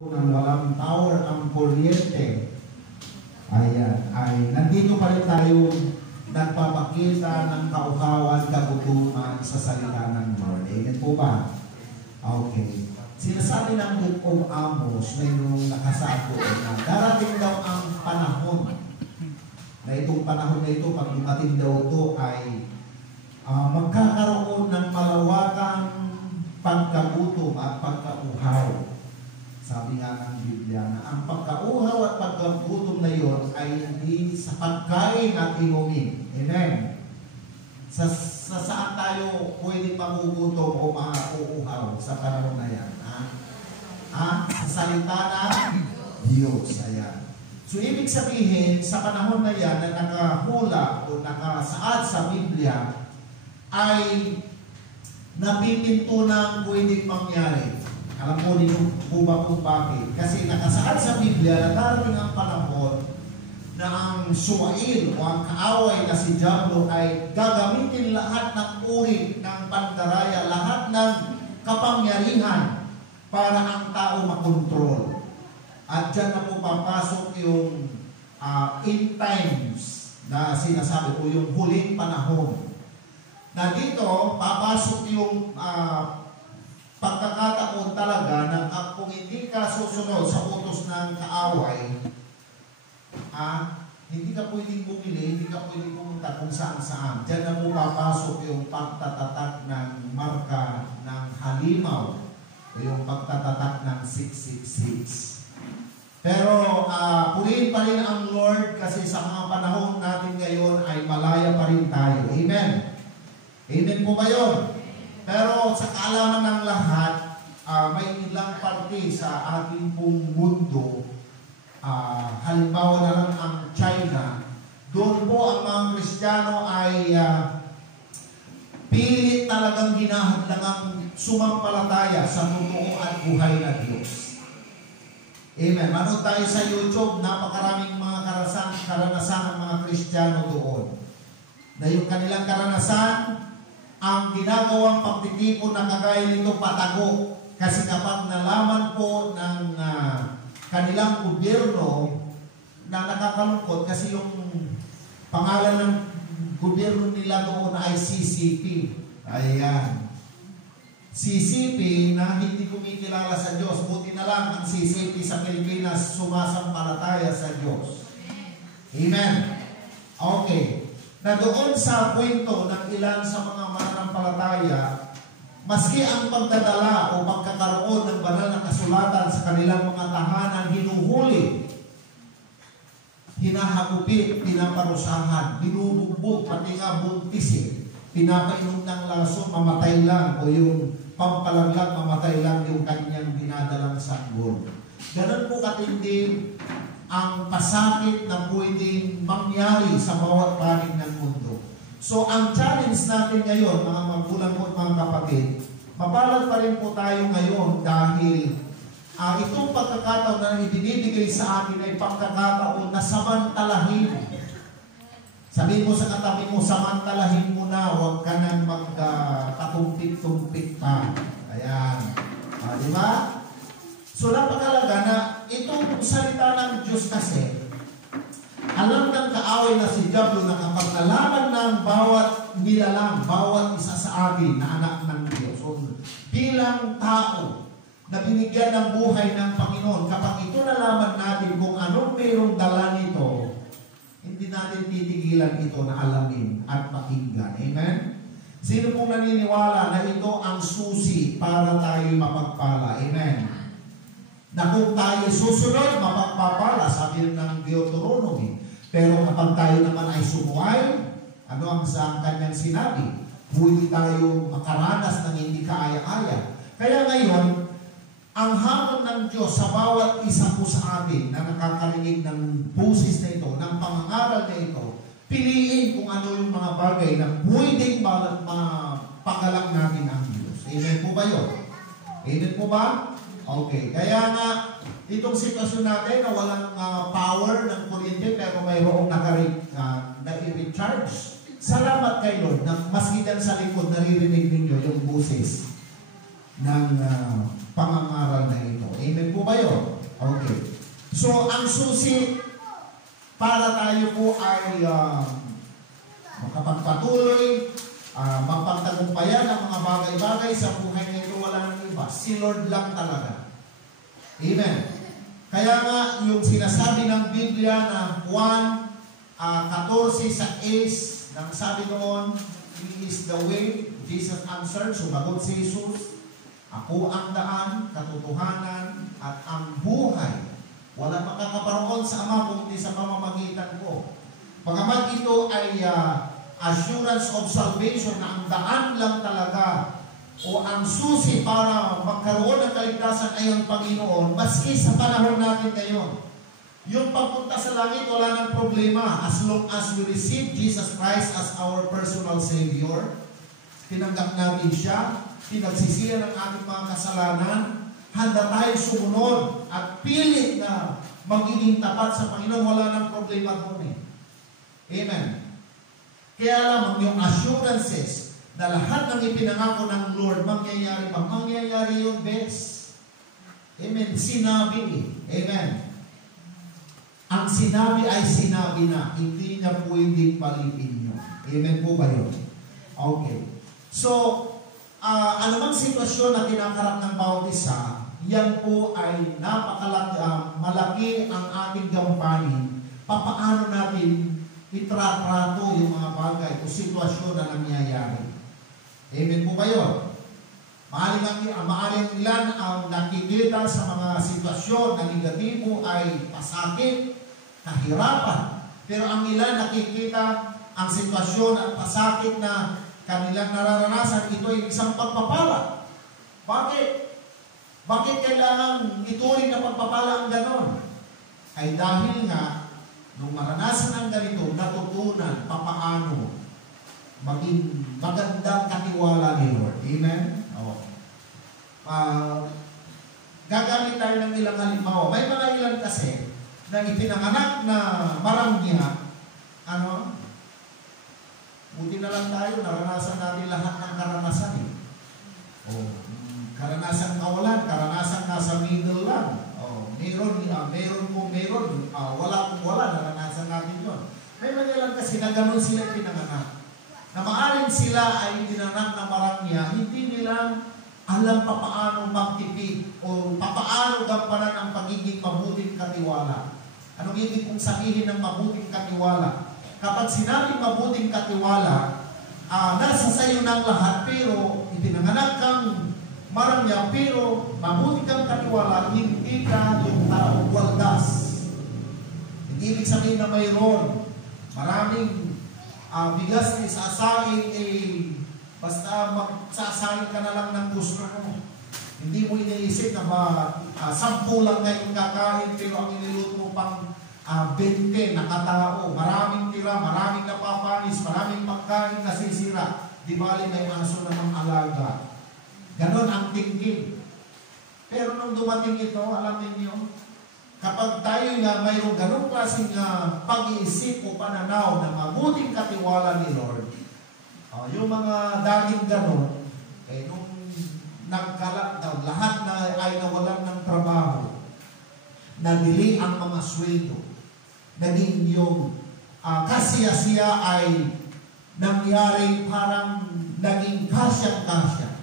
ng walang power ang kuryente, ay nandito pa rin tayo nagpapakita ng kauhawan, kagutuman sa salita ng Lord. Amen po ba? Okay. Sinasabi ng Book of Amos, mayroong nakasabi na darating daw ang panahon na itong panahon na ito, pag dumating daw ito ay magkakaroon ng malawakang pagkagutom at pagkauhaw. Sabi nga ng Biblia na ang pagkauhaw at pagkagutom na iyon ay hindi sa pagkain at inumin. Amen. Sa saan tayo pwedeng magugutom o mauuhaw sa panahon na yan? Sa salita ng Diyos. Ayan. So, ibig sabihin, sa panahon na yan na nakahula o nakasaad sa Biblia ay napipinto ng pwedeng mangyari. Alam mo din po ba kung bakit? Kasi nakasaad sa Biblia na darating ang panahon na ang suwail o ang kaaway na si Diablo ay gagamitin lahat ng uri ng pandaraya, lahat ng kapangyarihan para ang tao makontrol. At dyan na po papasok yung end times na sinasabi ko, yung huling panahon. Na dito, papasok yung pagkakataon talaga ng kung hindi ka susunod sa utos ng kaaway, hindi ka pwedeng bumili, hindi ka pwedeng pumunta kung saan-saan. Diyan na po papasok yung pagtatatak ng marka ng halimaw o yung pagtatatak ng 666. Pero purihin pa rin ang Lord kasi sa mga panahon natin ngayon ay malaya pa rin tayo. Amen? Amen po ba yun? Pero sa kaalaman ng lahat, may ilang parte sa ating pong mundo, halimbawa na lang ang China, doon po ang mga Kristiyano ay pilit talagang hinahadlangang sumampalataya sa totoo at buhay na Diyos. Amen. Manood tayo sa YouTube, napakaraming mga karanasan ng mga Kristiyano doon. Na yung kanilang karanasan, ang ginagawang pagtitipon na kagaya nito patago. Kasi kapag nalaman po ng kanilang gobyerno na nakakalungkot kasi yung pangalan ng gobyerno nila doon ay CCP. Ayan. CCP na hindi kumikilala sa Diyos. Buti na lang ang CCP sa Pilipinas sumasampalataya sa Diyos. Amen. Okay. Na doon sa kwento ng ilan sa mga mananampalataya, maski ang pagdadala o pagkakaroon ng banal na kasulatan sa kanilang mga tahanan, hinuhuli, hinahagupit, pinaparusahan, binubugbog, pati nga buntisin, pinapainom ng lason, mamatay lang, o yung pampalaglag, mamatay lang yung kanyang dinadalang sanggol. Ganun po katindi ang pasakit na pwedeng mangyari sa bawat panig ng mundo. So, ang challenge natin ngayon, mga magulang po at mga kapatid, mapalad pa rin po tayo ngayon dahil itong pagkakataon na ibinibigay sa atin ay pagkakataon na samantalahin. Sabihin mo sa katabi mo, samantalahin mo na, huwag ka nang magkatumpik-tumpik pa. Ayan. Di ba? So, napakalaga na itong salita ng Diyos kasi, alam ng kaaway na si Diablo na kapag nalaman ng bawat nilalang, bawat isa sa atin na anak ng Diyos, o bilang tao na binigyan ng buhay ng Panginoon, kapag ito nalaman natin kung anong mayroong dala nito, hindi natin titigilan ito na alamin at pakinggan. Amen? Sino pong naniniwala na ito ang susi para tayo mapagpala? Amen? Na kung tayo susunod, mapagpapala, sabi ng Deuteronomy. Pero kapag tayo naman ay sumuway, ano ang sa kanyang sinabi? Pwede tayo makaranas ng hindi kaaya-aya. Kaya ngayon, ang hamon ng Diyos sa bawat isa po sa atin na nakakarinig ng busis na ito, ng pangangaral na ito, piliin kung ano yung mga bagay na pwedeng mapagalang natin ang Diyos. Amen po ba yun? Amen po ba? Okay, kaya nga, itong sitwasyon natin na walang power ng kuryente pero mayroong nai-recharge. Salamat kay Lord na maski dyan sa likod naririnig ninyo yung boses ng pangangaral na ito. Amen po ba yun? Okay. So, ang susi para tayo po ay makapagpatuloy, mapagtagumpayan ang mga bagay-bagay sa buhay na ito, wala nang iba. Si Lord lang talaga. Amen. Kaya nga, yung sinasabi ng Biblia na Juan 14 sa Ace, nang sabi doon, He is the way. Jesus answered, sumagot si Jesus, ako ang daan, katotohanan, at ang buhay. Wala makakaparoon sa Ama kundi sa pamamagitan ko. Pagamat ito ay assurance of salvation na ang daan lang talaga o ang susi para magkaroon ng kaligtasan ay ang Panginoon, maski sa panahon natin ngayon. Yung pagpunta sa langit, wala nang problema as long as we receive Jesus Christ as our personal Savior. Tinanggap natin siya, pinagsisihan ng ating mga kasalanan, handa tayo sumunod at pilit na magiging tapat sa Panginoon, wala nang problema doon eh. Amen. Kaya lamang yung assurances na lahat ng ipinangako ng Lord, mangyayari pa. Mangyayari yung best. Amen. Sinabi eh. Amen. Ang sinabi ay sinabi na. Hindi niya pwedeng palipin nyo. Amen po ba yun? Okay. So, anumang sitwasyon na kinakarap ng bawat isa, yan po ay malaki ang ating gampanin. Papaano natin itratrato yung mga bagay o sitwasyon na nangyayari. Amen po ba yun? Maaring ilan ang nakikita sa mga sitwasyon na negatibo ay pasakit, kahirapan. Pero ang ilan nakikita ang sitwasyon at pasakit na kanilang nararanasan, ito ay isang pagpapala. Bakit? Bakit kailangan ituring na pagpapala ang ganon? Ay dahil nga, nung maranasan ang ganito, natutunan papaano maging magandang katiwala ni Lord. Amen? Gagamit tayo ng ilang halimbawa. May mga ilan kasi na ipinanganak na marangya, buti na lang tayo, naranasan natin lahat ng karanasan eh. Karanasan kawalan, karanasan nasa middle lang. Meron, wala, naranasan natin yun. May mga ilan kasi na ganun sila ipinanganak. Na maaaring sila ay pinanganak na marangya, hindi nila alam papaano magtipid o papaano gampanan ang pagiging mabuting katiwala. Anong ibig kong sabihin ng mabuting katiwala? Kapag sinabing mabuting katiwala, nasa sayo ng lahat, pero ipinanganak kang marangya, pero mabuting kang katiwala, hindi ka yung taong waldas. Hindi ibig sabihin na mayroon maraming bigas ni sasain, basta magsasain ka na lang ng gusto mo. Hindi mo iniisip na ba 10 lang ngayong kakain, pero ang iniluto mo pang 20 na katao, maraming tira, maraming napapanis, maraming pagkain nasisira. Di bali may aso namang alaga. Ganon ang thinking. Pero nung dumating ito, alam niyo, kapag tayo nga mayroong ganong klaseng pag-iisip o pananaw na mabuting katiwala ni Lord, yung mga dating ganon, nung nagka-lockdown, lahat na ay nawalan ng trabaho, nadili ang mga sweldo, naging yung kasya-siya ay nangyari parang naging kasya-kasya.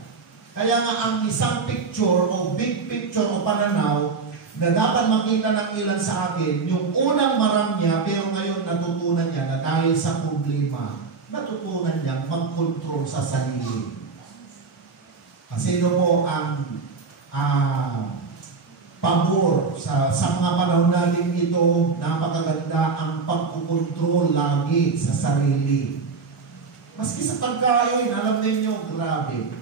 Kaya nga ang isang picture o big picture o pananaw na dapat makita ng ilan sa atin, yung unang marangya, pero ngayon natutunan niya na dahil sa problema, natutunan niya mag-control sa sarili. Sino po ang pabor sa mga panahon natin ito, napakaganda ang pagkukontrol lagi sa sarili. Maski sa pagkain, alam ninyo, grabe.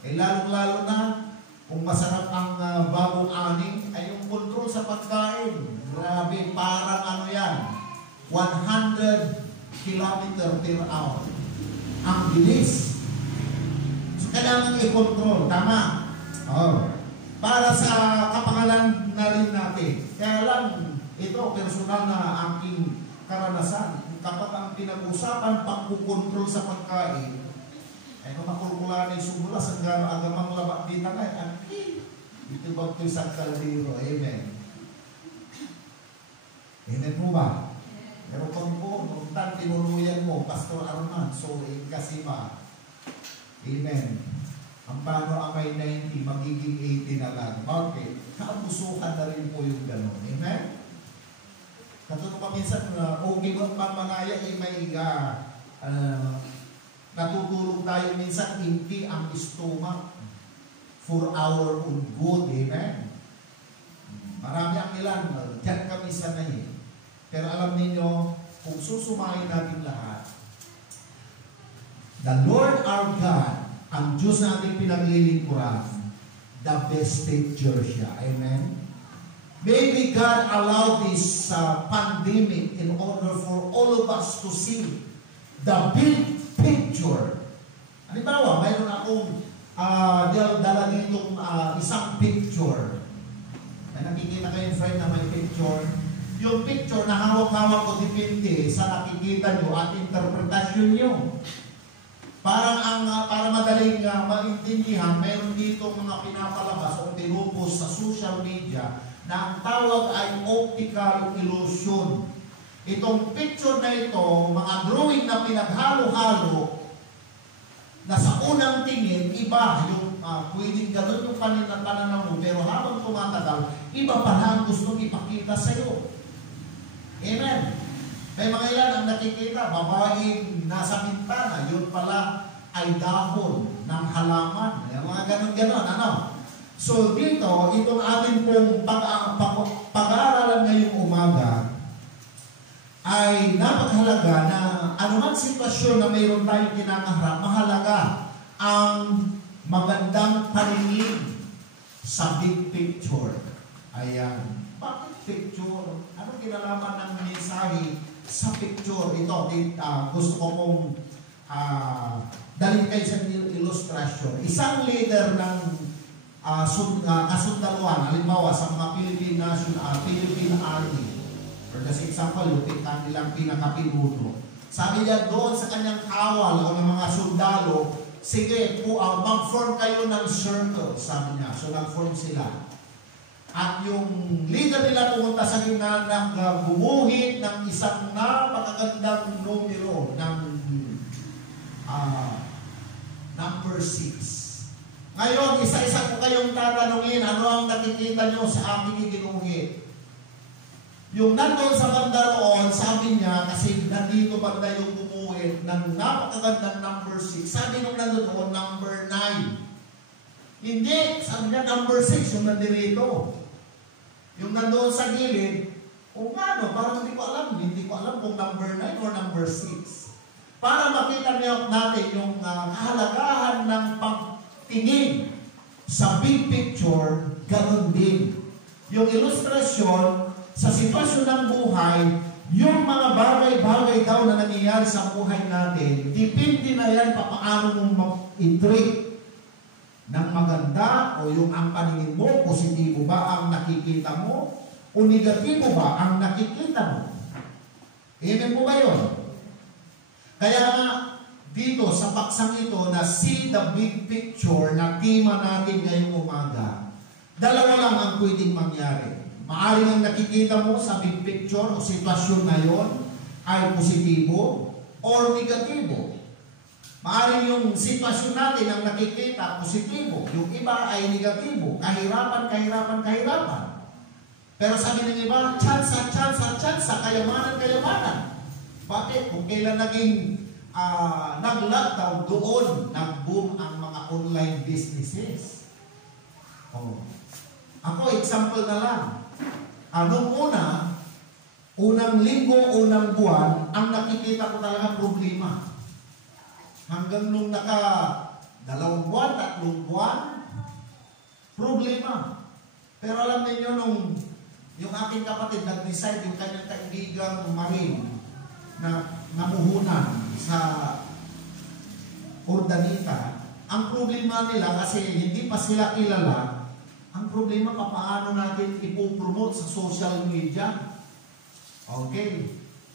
Lalong-lalo na, kung masarap ang bagong aning, ay yung control sa pagkain. Grabe, parang yan, 100 km/h. Ang bilis. So, kailangan i-control. Tama. Para sa kapangalan na rin natin. Kaya lang, ito, personal na aking karanasan. Kapag ang pinag-usapan, pagkukontrol sa pagkain, ay kung makulkulaan yung sumulas, ang agamang labat dito na, Ito ba ito isang kaldero? Amen. Amen mo ba? Pero pag po, nung tinuluyan mo, Pastor Arman, so kasi pa. Amen. Ang paano ang may 90, magiging 80 na lang. Bakit? Kaabusukan na rin po yung gano'n. Amen? Katulad pa minsan, okay mo pang manaya, may natutulog tayo minsan, hindi ang stomach for our own good. Amen? Marami ang ilan, dyan kami sanay. Pero alam ninyo, kung susumahin natin lahat, the Lord our God, ang Diyos na ating pinaglilingkuran, the best teacher siya. Amen? Maybe God allowed this pandemic in order for all of us to see the big picture. Halimbawa, mayroon akong dala ditong isang picture. May nakikita kayong friend na may picture. Yung picture na hawak-hawak ko depende sa nakikita nyo at interpretasyon nyo. Para madaling maintindihan, mayroon dito mga pinapalabas o pinupos sa social media na ang tawag ay optical illusion. Itong picture na ito, mga drawing na pinaghalo-halo, na sa unang tingin, iba yung pwedeng gano'n yung pananaw mo, pero habang tumatagal, iba pala ang gustong ipakita sa iyo. Amen. May mga ilan ang nakikita, babaeng nasa bintana, yun pala ay dahon ng halaman. Mga ganon-ganon, ano? So dito, itong ating pong pag-aaralan ngayong umaga, ay napakahalaga na anumang sitwasyon na mayroon tayong kinakaharap, mahalaga ang magandang paningin sa big picture. Ayan. Bakit picture? Ano kinalaman ng mensahe sa picture? Ito, gusto ko pong dalhin kayo sa illustration. Isang leader ng kasundaluhan, halimbawa sa mga Philippine Army, for this example, yung kanilang pinakapinuno. Sabi niya doon sa kanyang kawal o ng mga sundalo, sige, mag-form kayo ng circle, sabi niya. So, nag-form sila. At yung leader nila pumunta sa gitna ng gumuhit ng isang napakagandang numero ng number 6. Ngayon, isa-isa ko kayong tatanungin, ano ang nakikita nyo sa aking ginuhit? Yung nandun sa banda roon, sabi niya, kasi nandito banda yung gumuhit ng napakagandang number 6. Sabi nung nandun roon, number 9. Hindi, sabi niya number 6, yung nandirito. Yung nandoon sa gilid, o ano, parang hindi ko alam kung number 9 or number 6. Para makita natin yung kahalagahan ng pagtingin sa big picture, ganoon din. Yung ilustrasyon sa sitwasyon ng buhay, yung mga bagay-bagay daw na nangyayari sa buhay natin, depende na yan paano mong i-treat ng maganda o yung ang paningin mo, positibo ba ang nakikita mo o negatibo ba ang nakikita mo. Amen po ba yun? Kaya dito sa paksang ito na see the big picture na tema natin ngayong umaga, dalawa lang ang pwedeng mangyari. Maaaring ang nakikita mo sa big picture o sitwasyon na yon ay positibo or negatibo. Maaaring yung sitwasyon natin ang nakikita positibo, yung iba ay negatibo, kahirapan. Pero sabi ng iba, tsansa, kayamanan. Bakit? Kung kailan naging nag-lockdown, doon nag-boom ang mga online businesses. Oh. Ako, example na lang. Anong unang linggo, unang buwan, ang nakikita ko talaga problema. Hanggang nung 2 buwan, 3 buwan, problema. Pero alam niyo nung yung aking kapatid nag-decide, yung kanyang kaibigang Marine na namuhunan sa Urdanita, ang problema nila kasi hindi pa sila kilala, ang problema paano natin ipopromote sa social media. Okay.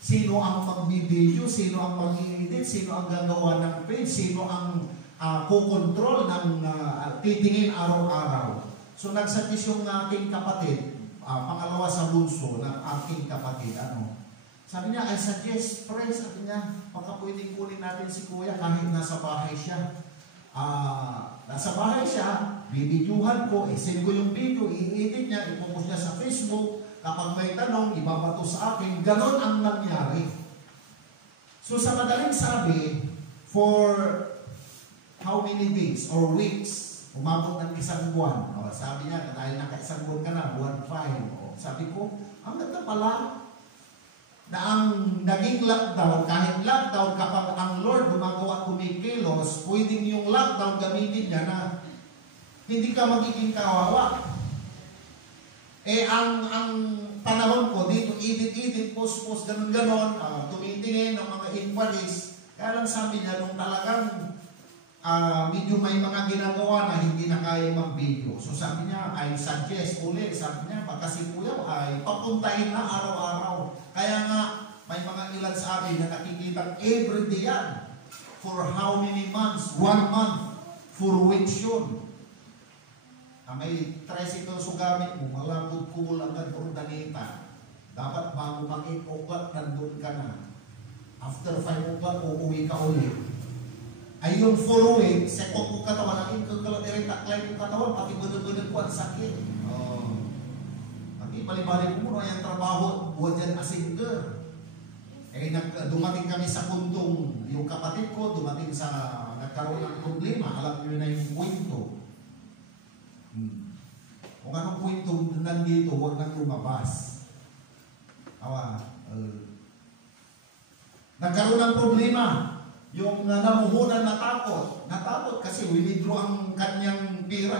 Sino ang mag-video, sino ang mag-edit, sino ang gagawa ng page, sino ang kukontrol ng titingin araw-araw. So nagsuggest yung aking kapatid, pangalawa sa bunso ng aking kapatid, sabi niya, I suggest, pray, sabi niya, baka pwedeng kunin natin si kuya kahit nasa bahay siya. Nasa bahay siya, bibidyuhan ko, send ko yung video, i-edit niya, ipopost niya sa Facebook, kapag may tanong, ibabato sa akin, ganon ang nangyari. So sa madaling sabi, for how many days or weeks, umabot ng isang buwan. Sabi niya, dahil naka-isang buwan ka na, buwan 5. Sabi ko, ang ganda pala, na ang naging lockdown, kahit lockdown, kapag ang Lord gumagawa at kumikilos, pwedeng yung lockdown gamitin niya na hindi ka magiging kawawa. Ang panahon ko dito, edit, post, ganon, tumitingin ng mga inquiries. Kaya lang sabi niya, nung talagang medyo may mga ginagawa na hindi na kaya mag-video. So sabi niya, I suggest ulit, sabi niya, baka si kuya ay papuntahin na araw-araw. Kaya nga, may mga ilan sa amin na nakikita everyday yan. For how many months? 1 month. 4 weeks yun. May tricycle so gamit mo, malambot ko lang doon danita. Dapat bago mag-8 o'clock, nandun ka na. After 5 o'clock, uuwi ka ulit. Ay yung 4 weeks, sekot ko katawan, ang ikagalaw taklay ko katawan, pati budod-budod ko ang sakit. Pati balik-balik ko muna yung trabaho, buwan dyan asingger. Dumating kami sa puntong, yung kapatid ko, dumating sa, nagkaroon ng problema, alam nyo na yung kwento. Kung anong kwento nandito, huwag nang lumabas. Nagkaroon ng problema. Yung namuhunan natakot kasi withdraw ang kanyang pira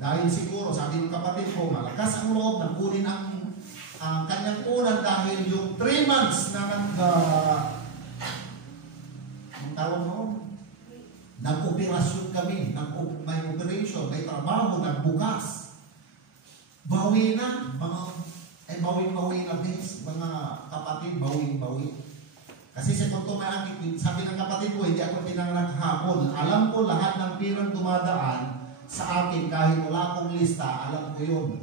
dahil siguro, sabi ng kapatid ko, malakas ang loob na kunin ang kanyang unan dahil yung 3 months na ang tawag mo, nag-operasyon kami, may operation, may trabaho, nagbukas. Bawi na, bawi na this, mga kapatid, bawi. Kasi sa totoo na sabi ng kapatid ko, hindi ako pinanganak hapon. Alam ko lahat ng pirang dumadaan sa akin, kahit wala akong lista, alam ko yun.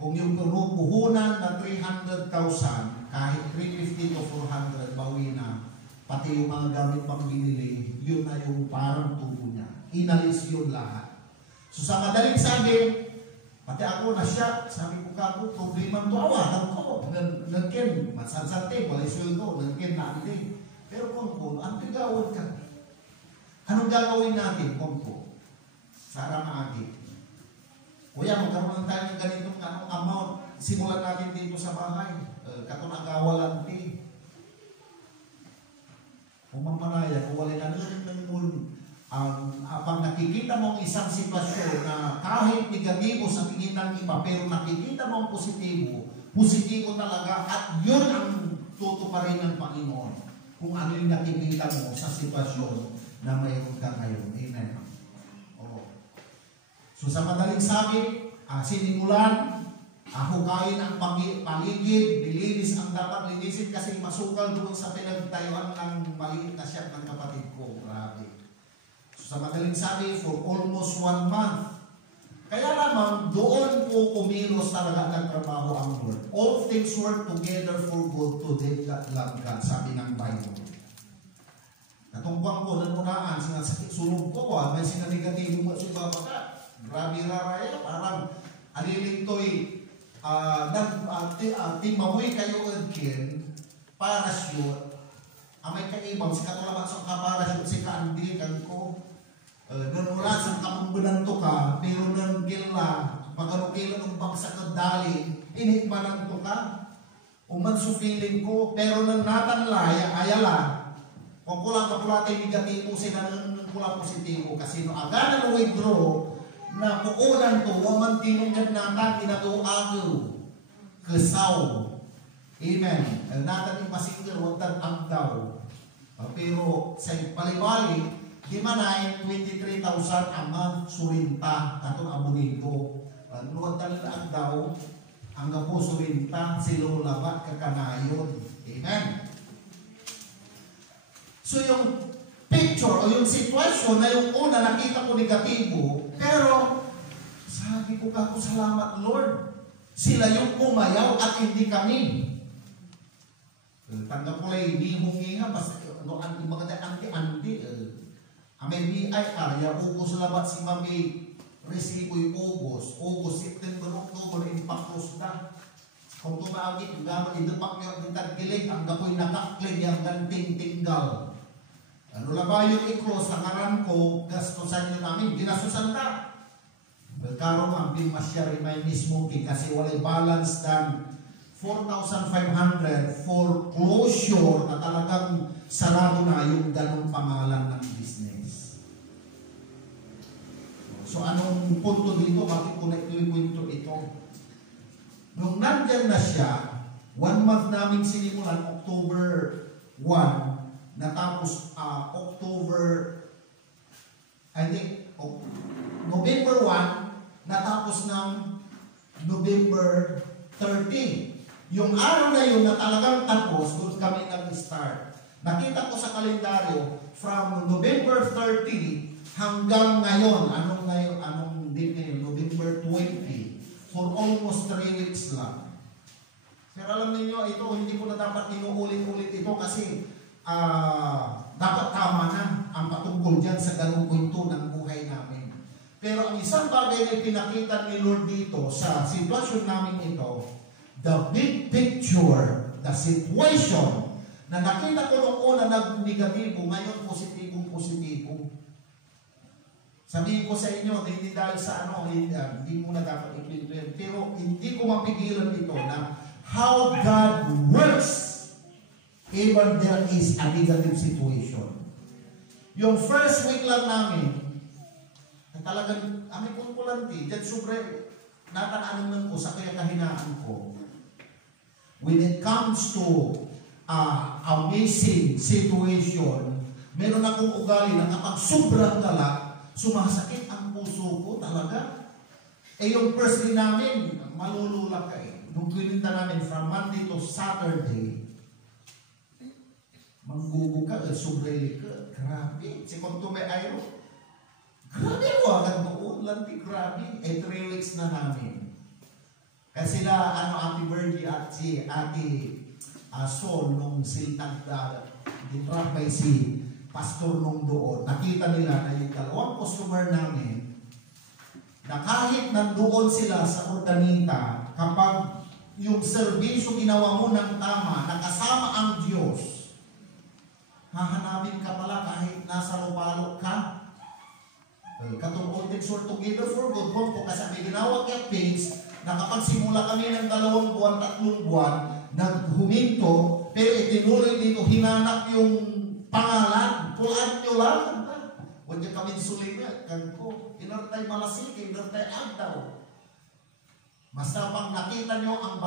Kung yung puhunan na 300,000, kahit 350 to 400, bawi na. Pati yung mga gamit pang binili, yun na yung parang tubo niya. Inalis yun lahat. So sa madaling sabi, pati ako na siya, sabi ko kako, problema to awahan ko. Nagkin, masansante, walay sweldo, nagkin na hindi. Pero kung ang tigawad ka, anong gagawin natin kung Sara maagi. Kuya, magkaroon lang tayo ng ganitong amount, simulan natin dito sa bahay. Katunagawalan ti. Kung mamanaya, kung walay na pag nakikita mo ang isang sitwasyon na kahit negatibo sa tingin ng iba, pero nakikita mo ang positibo talaga, at yun ang tutuparin ng Panginoon kung ano yung nakikita mo sa sitwasyon na mayroon ka ngayon. Amen. So sa madaling sabi, sinimulan, hukayin ang paligid, nilinis ang dapat linisin kasi masukal doon sa pinagtayuan ng maliit na siya ng kapatid ko. Grabe. Sa madaling sabi, for almost 1 month. Kaya naman, doon po kumilos talaga ng trabaho ang Lord. All things work together for good to them that love God, sabi ng Bible. Natungkwang ko, nanunaan, sinasakit sulong ko, may sinanegatibo mo si Baba ka. Grabe raraya, parang alilintoy, timamoy kayo again, parachute, may kaibaw, si katulaman sa kaparachute, si kaandikan ko, nanula sa kamambunan to ka, pero nang gila, pagkarukila ng bagsak ng dali, initmanan to ka, umansupiling ko, pero nang natanlaya, ayala, kung kulang kapulatay negatibo, sila nang kulang positibo, kasi no aga na withdraw, na puulan to, waman tinunggad natin, inatuagaw, kesaw. Amen. Natin ipasingil, wagtan ang daw. Pero sa palibali, di manay 23,000 ang surinta katong abonito. Nuwag talaga ang daw, ang po surinta, silulabat kakanayon. Amen. So yung picture o yung sitwasyon na yung una nakita ko negatibo, Pero, sabi ko kako, salamat Lord. Sila yung umayaw at hindi kami. Tanggap ko lang, hindi hungiha, basta ang mga anti-anti. Amen, BIR, yung ugos labat si Mami, resibo'y ugos, September, October, impaktos na. Kung tumagit, ang gamit, idapak niyo ang tagkilig, ang gapoy nakaklig, yung ganting tinggal. Ano lang ba yung i-cross, ang aram ko, gastusan nyo namin, ginasusan ka. Karon ang pinmasya rin mismo kasi walay balance dan 4,500 for closure na talagang sarado na yung ganong pangalan ng business. So anong punto dito? Bakit ko na ito? Nung nandyan na siya, 1 month namin sinimulan, October 1, natapos October, I think, November 1, natapos ng November 30. Yung araw na yun na talagang tapos, doon kami nag-start. Nakita ko sa kalendaryo, from November 30 hanggang ngayon, anong date ngayon? November 20. For almost 3 weeks lang. Pero alam niyo ito, hindi ko na dapat inuulit-ulit ito kasi dapat tama na ang patungkol dyan sa ganung kwento ng buhay namin. Pero ang isang bagay na pinakita ni Lord dito sa sitwasyon namin ito, the big picture, the situation, na nakita ko noong una nag-negatibo, ngayon positibo. Sabihin ko sa inyo, hindi dahil sa hindi mo na dapat ikwento yan. Pero hindi ko mapigilan ito na how God works even there is a negative situation. Yung first week lang namin, talagang, amin kulkulanti, dyan sobre, natanaanan ko sa kaya kahinaan ko. When it comes to amazing situation, meron akong ugali na kapag sobrang galak, sumasakit ang puso ko talaga. Yung first day namin, malululak ka eh. Nung kininta namin from Monday to Saturday, manggugo ka, sobreli ka, grabe. Si Kontume Ayro, grabe mo agad doon, lanti, grabe. 3 weeks na namin. Kasi sila, Ate Bergie at si Ate Sol, nung siltang ditrapay si pastor nung doon, nakita nila na yung dalawang customer namin na kahit nandoon sila sa Urdanita, kapag yung serbisyo ginawa mo ng tama, nakasama ang Diyos, hahanapin ka pala kahit nasa lupalok ka. Katungkol work together for good, kung kasi may ginawa kaya page, na kapag simula kami ng 2 buwan, 3 buwan, naghuminto, pero itinuloy dito, hinanap yung pangalan, tulaan nyo lang. Huwag niya kami sulimat, ko. Inartay malasik, inartay agdaw. Basta pang nakita nyo ang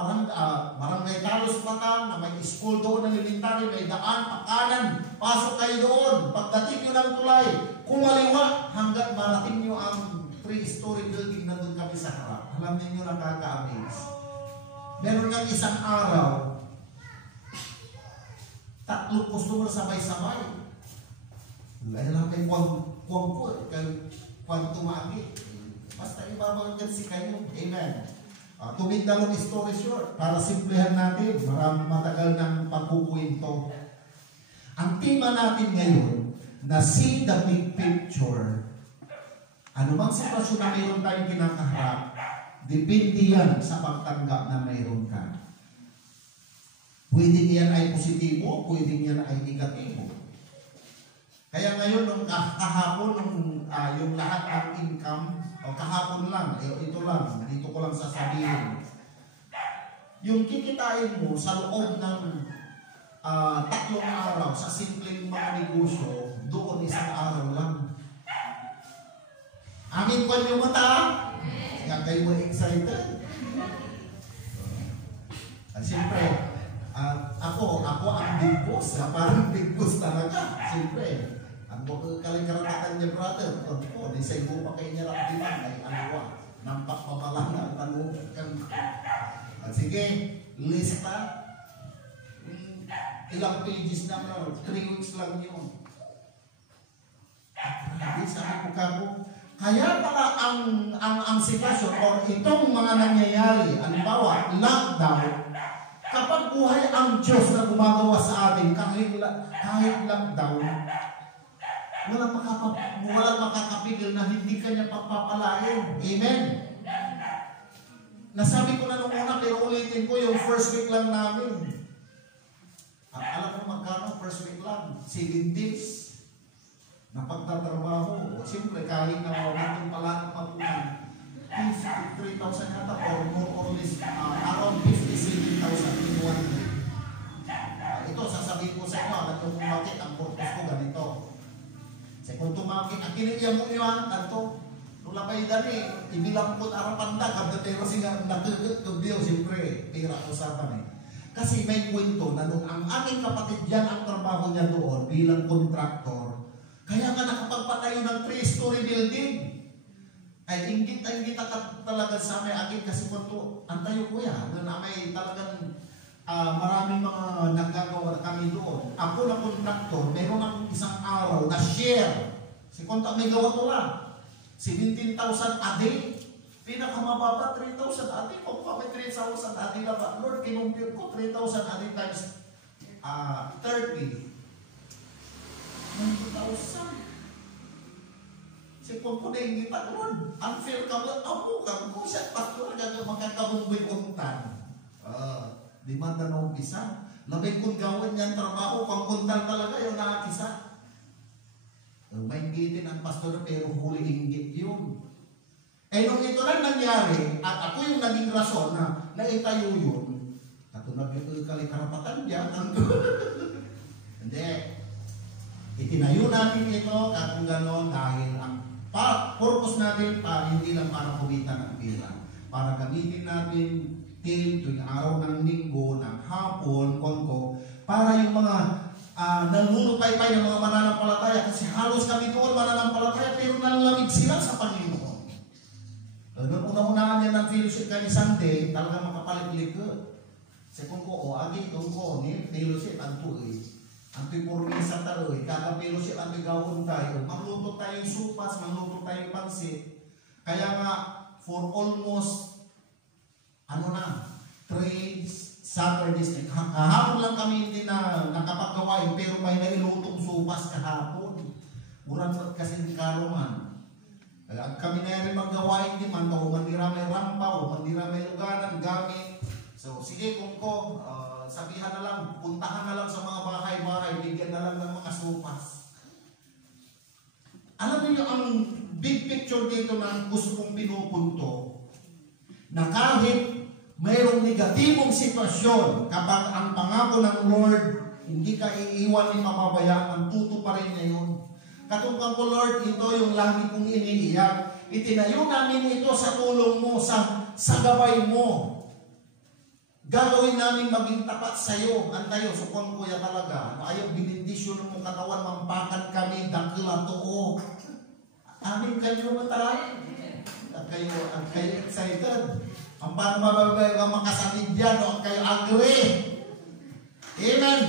barangay Carlos Batang, na may school doon ng elementary, may daan, pakanan, pasok kayo doon. Pagdating nyo ng tulay, kumaliwa, hanggat marating nyo ang 3-story building na doon kami sa harap. Alam niyo nakaka-amaze. Meron ng isang araw, 3 customer sabay-sabay. Lailang kay kuwang po, kuwang tumagi. Basta ibabagan si kayo. Amen. To make the long story short, para simplihan natin, maraming matagal ng pagkukwento. Ang tema natin ngayon, na see the big picture. Ano mang sitwasyon na mayroon tayong kinakaharap, depende yan sa pagtanggap na mayroon ka. Pwede yan ay positibo, pwede yan ay negatibo. Kaya ngayon, nung kahapon, yung lahat ng income, o kahapon lang, ito lang, dito ko lang sasabihin. Yung kikitain mo sa loob ng 3 araw sa simpleng mga negosyo, doon 1 araw lang. Amin pa yung mata? Kaya kayo mo excited. At siyempre, ako ang big boss. Parang big boss talaga. Siyempre, ang kaligkaratan niya, brother, di sa ibo pa kayo niya lang diman, ay alawa. Nampak pa pala na ang tanong. At sige, lista. Ilang pages na, 3 weeks lang yun. Sabi ko kako, Kaya pala ang sitwasyon o itong mga nangyayari, halimbawa, lockdown, kapag buhay ang Diyos na gumagawa sa atin, kahit lockdown, walang makakapigil na hindi kanya pagpapalain. Amen? Nasabi ko na nung una, pero ulitin ko, yung first week lang namin. Alam mo magkano first week lang? 7 days. Na pagtatrabaho, siyempre kahit na natin pala ng pag-ulan, 3,000 yata or more or less, around 57,000 in 1 day. Ito, sasabihin ko sa inyo, alam nyo kung bakit ang purpose ko ganito. Kasi kung tumakit, ang kinigyan mo iwan, kanto, nulabay dali, ibilang po arapanda, kada pero siya nagkagbiyo, siyempre, pira usapan eh. Kasi may kwento na nung ang aking kapatid yan, ang trabaho niya doon bilang kontraktor, kaya ka nakapagpatayo ng 3-story building. Ay, inggit talaga sa amin agad kasi kung ang tayo kuya, na may talagang maraming mga nagagawa kami doon. Ako na kontraktor, meron ang isang araw na share. Si kontak may gawa ko lang. 17,000 a day. Pinakamababa, 3,000 a day. Kung pa may 3,000 a day na ba? Lord, kinumpute ko 3,000 a day times 30. 90,000. Si Pagpo na hindi taon. Unfair ka ba? Ako ka. Kung siya pastor ka magkakabungboy untan. Di man na umpisa. Labay kong gawin niyan trabaho. Pang kuntal talaga yung nakakisa. Mainggitin ang pastor pero huli inggit yun. Eh nung ito lang nangyari, at ako yung naging rason na naitayo yun, katulad yung kalikarapatan diyan. Hindi. Itinayo natin ito kung gano'n dahil ang purpose natin hindi lang para kumita ng pera. Para gamitin natin tuwing araw ng linggo, ng hapon, konko, para yung mga nalulupay-pay ng mga mananampalataya, kasi halos kami doon mananampalataya pero nalamig sila sa Panginoon. Noong una-unahan niya ng fellowship kani Sunday, talagang makapalit-lik ko. Kasi kung ko, agi, kung ko, fellowship, ang tuloy. Ang pipurmisa tayo, kakapilo siya ang gawin tayo. Magluto tayong supas, magluto tayong pansit. Kaya nga, for almost, 3 Saturdays, kahapon lang kami hindi na nakapagawain, pero may nailutong supas kahapon. Murang kasi ni Karoman. Kami na rin maggawain di man, o mandira may rampaw, mandira may luganan, gamit. So, sige kung ko, sabihan na lang, puntahan na lang sa mga bahay-bahay, bigyan na lang ng mga supas. Alam niyo ang big picture dito na gusto kong pinupunto, na kahit mayroong negatibong sitwasyon, kapag ang pangako ng Lord, hindi ka iiwan ni mapabayaan, tuto pa rin niya yun. Katungkang ko, Lord, ito yung lagi kong iniiyak. Itinayo namin ito sa tulong mo, sa gabay mo. Gagawin namin maging tapat sa iyo. Antayo, sukong kuya talaga. Ayaw binindisyon mo katawan, mampakan kami, dakila to. Amin kayo matay. At kayo excited. Ang paano mababay ka makasabid dyan, o kayo agree. Amen.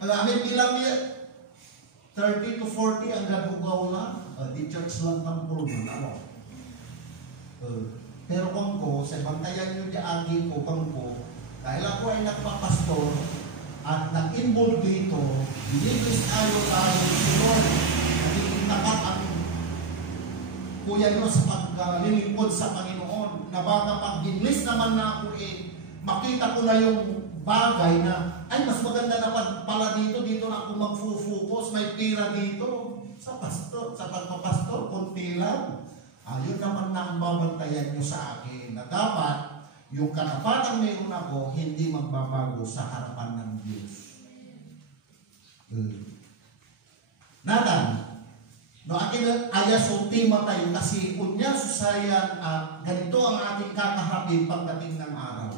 Amin bilang niya, 30 to 40 ang gagugaw na. Di church lang ng pulman. Pero kung ko, sa bantayan nyo agi ko, kung ko, dahil ako ay nagpapastor at nag-involve dito, binibis tayo sunod. Naging tapat ang kuya nyo sa paglilingkod sa Panginoon. Na baka pag binlis naman na ako makita ko na yung bagay na, ay mas maganda na pala dito na ako magfufocus, may pira dito. Sa pastor, sa pagpapastor, kunti lang. Yun naman na ang babantayan nyo sa akin na dapat yung katapatang mayroon ako hindi magbabago sa harapan ng Diyos. Nathan, no akin ayas ultima tayo kasi unya susayan ganito ang ating kakaharapin pagdating ng araw.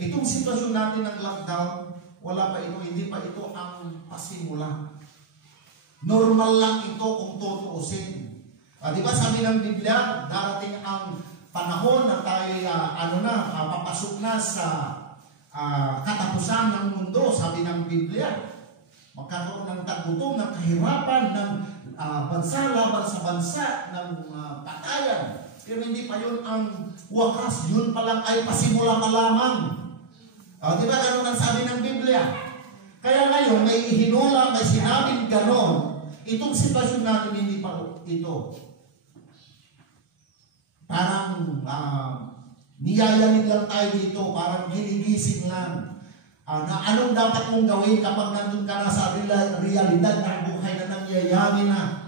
Itong sitwasyon natin ng lockdown, wala pa ito, hindi pa ito ang pasimula. Normal lang ito kung tutuusin. Di ba sabi ng Biblia, darating ang panahon na tayo papasok na sa katapusan ng mundo, sabi ng Biblia. magkakaroon ng tagutom, ng kahirapan, ng bansa laban sa bansa, ng patayan. Pero hindi pa yun ang wakas. Yun pa lang ay pasimula pa lamang. Di ba ganun ang sabi ng Biblia? Kaya ngayon, may ihinula, may sinabing ganon. Itong sitwasyon natin hindi pa ito. Parang niyayanig lang tayo dito, parang ginigising lang. Na anong dapat mong gawin kapag nandun ka na sa realidad ng buhay na nangyayari na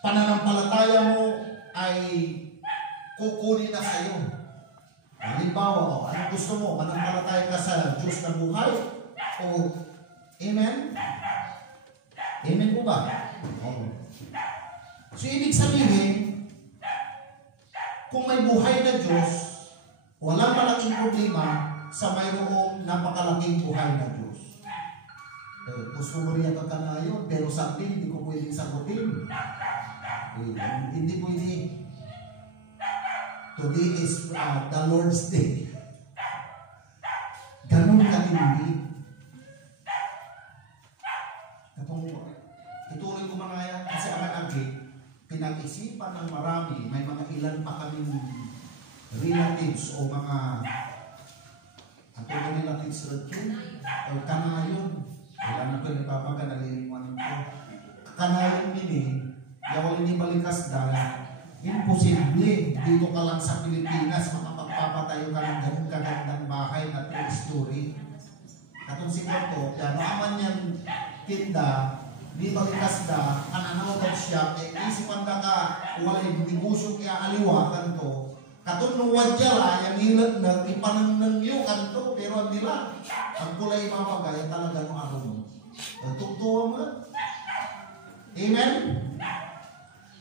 pananampalataya mo ay kukunin na sa'yo. Halimbawa, anong gusto mo? Manampalataya ka sa Diyos na buhay? O, amen? Amen po ba? Oo. So, ibig sabihin, kung may buhay na Diyos, walang malaking problema sa mayroong napakalaking buhay na Diyos. Gusto mo rin ang kanayon, pero sa atin, hindi ko pwedeng sagutin. Hindi pwede. Today is the Lord's Day. Ganun katindi. Ituloy ko mga yan, kasi agad-agad, pinag-isipan ng marami, may mga ilan pa kaming relatives o mga relatives rin o kanayon. Wala na ito napapaga, nalilimuan ko. Kanayon din yawal hindi balikas dahil imposible dito ka lang sa Pilipinas makapagpapatayo ka ng ganun kagandang bahay na true story. Katong si Kanto, yan, naaman niyang tinda, di balikas da, ananaw daw siya, isipan da ka, walay negosyo kaya aliwa, Kanto. Katong nuwad siya la, yung hilat na, ipanang niyo, Kanto, pero ang nila, ang kulay mamagay, talaga no aron. Tuktuwa mo. Amen?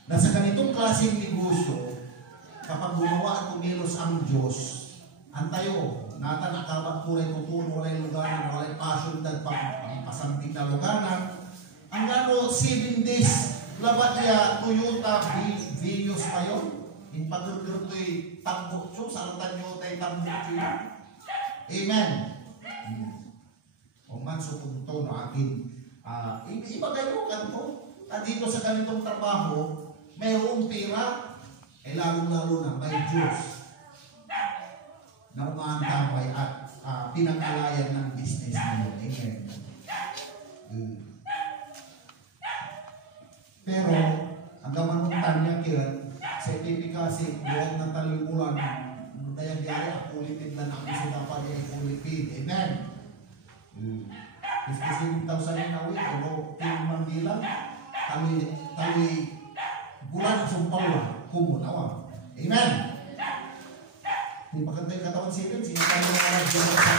Nasa ganitong klaseng negosyo, kapag gumawa at kumilos ang Diyos, antayo, nata nakabat kulay tutun, walay luganan, walay pasyon, at pasanting na luganan, ang gano 7 days, labat niya Toyota Vios tayo, in pagdurdur to'y tambok siyo, sa Toyota ay tambok siyo. Amen. O man, supunto na akin. Iba kayo, Kanto. Dito sa ganitong trabaho, mayroong pera, lalong-lalo na may Diyos na umaantabay at pinag-alayan ng business niyo. Amen. Pero, ang gamanuntan niya kaya, sa epipikasi, buwag na talimulan, dayag-yari, akulipid na ang gusto na pa niya akulipid. Amen. 57,000 na awit, pero tinumang bilang, tali bulan sumpal lah, kumunawa. Amen. Di pagkantay katawan silid, sinasama ng mga Diyos sa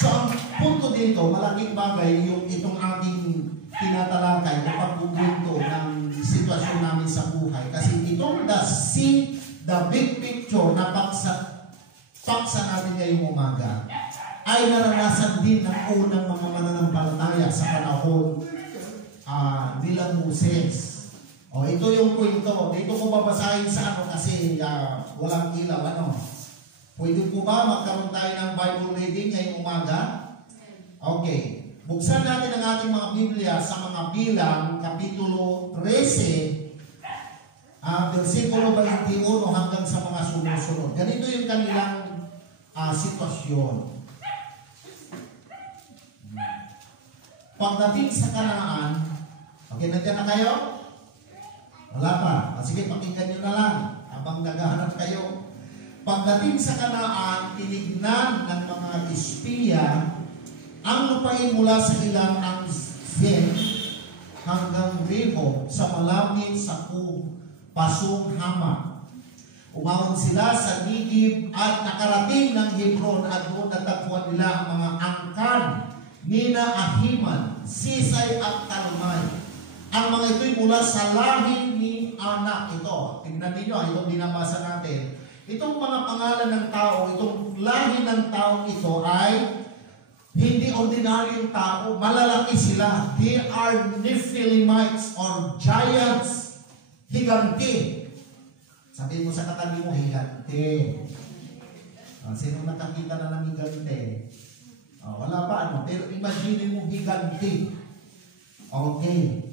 so, ang punto dito, malaking bagay yung itong ating tinatalakay o pagkukwento ng sitwasyon namin sa buhay. Kasi itong the big picture na paksa natin ngayong umaga ay naranasan din ng unang mga mananampalataya sa panahon nila Moses. Ito yung kwento. Dito ko babasahin sa kasi walang ilaw. Pwede po ba magkaroon tayo ng Bible reading ngayong umaga? Okay. Buksan natin ang ating mga Biblia sa mga Bilang, Kapitulo 13, versikulo 21 hanggang sa mga sumusunod. Ganito yung kanilang sitwasyon. Pagdating sa Kanaan, okay, nandiyan na kayo? Wala pa. Sige, pakinggan nyo na lang habang naghahanap kayo. Pagdating sa Kanaan, tinignan ng mga espiya ang lupain mula sa ilang ang Zen hanggang Rehob sa malapit sa Pasong Hama. Umawon sila sa Nigib at nakarating ng Hebron at doon natagpuan nila ang mga angkan nina Ahiman, Sisay at Talmay. Ang mga ito'y mula sa lahi ni Anak. Ito, tingnan ninyo, itong binabasa natin. Itong mga pangalan ng tao, itong lahi ng tao ito ay hindi ordinaryong tao, malalaki sila. They are Nephilimites or giants. Higanti. Sabihin mo sa katabi mo, higanti. Sino nakakita na ng higante? Wala pa ano, pero imagine mo higante. Okay.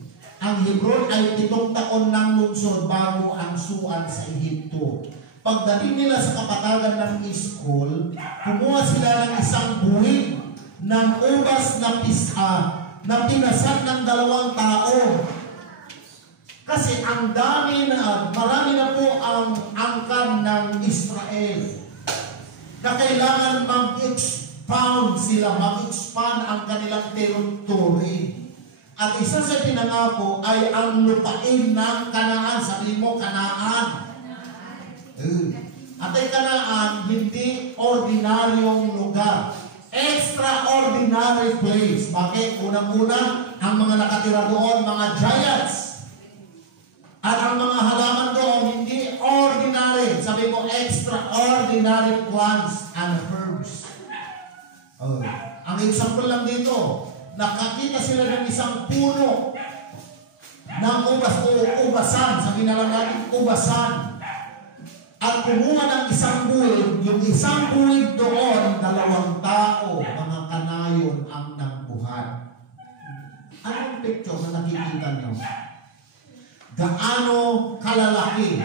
Ang Hebron ay 7 taon ng lungsod bago ang suan sa Ehipto. Pagdating nila sa kapatagan ng Iskol, kumuha sila ng isang buwig ng ubas na pinasan ng 2 tao. Kasi ang marami na po ang angkan ng Israel na kailangan mag-expand ang kanilang territory. At isa sa pinangako ay ang lupain ng Kanaan. Sabi mo, Kanaan. At ay Kanaan, hindi ordinaryong lugar. Extraordinary place. Bakit? Unang-una, ang mga nakatira doon, mga giants. At ang mga halaman doon, hindi ordinary. Sabi mo, extraordinary plants and herbs. Ang example lang dito, nakakita sila ng isang puno ng ubas o ubasan. Sabi na lang natin, ubasan. At kumuha ng isang buwig, yung isang buwig doon, 2 tao, mga kanayon ang nagbuhat. Anong picture na nakikita nyo? Gaano kalalaki,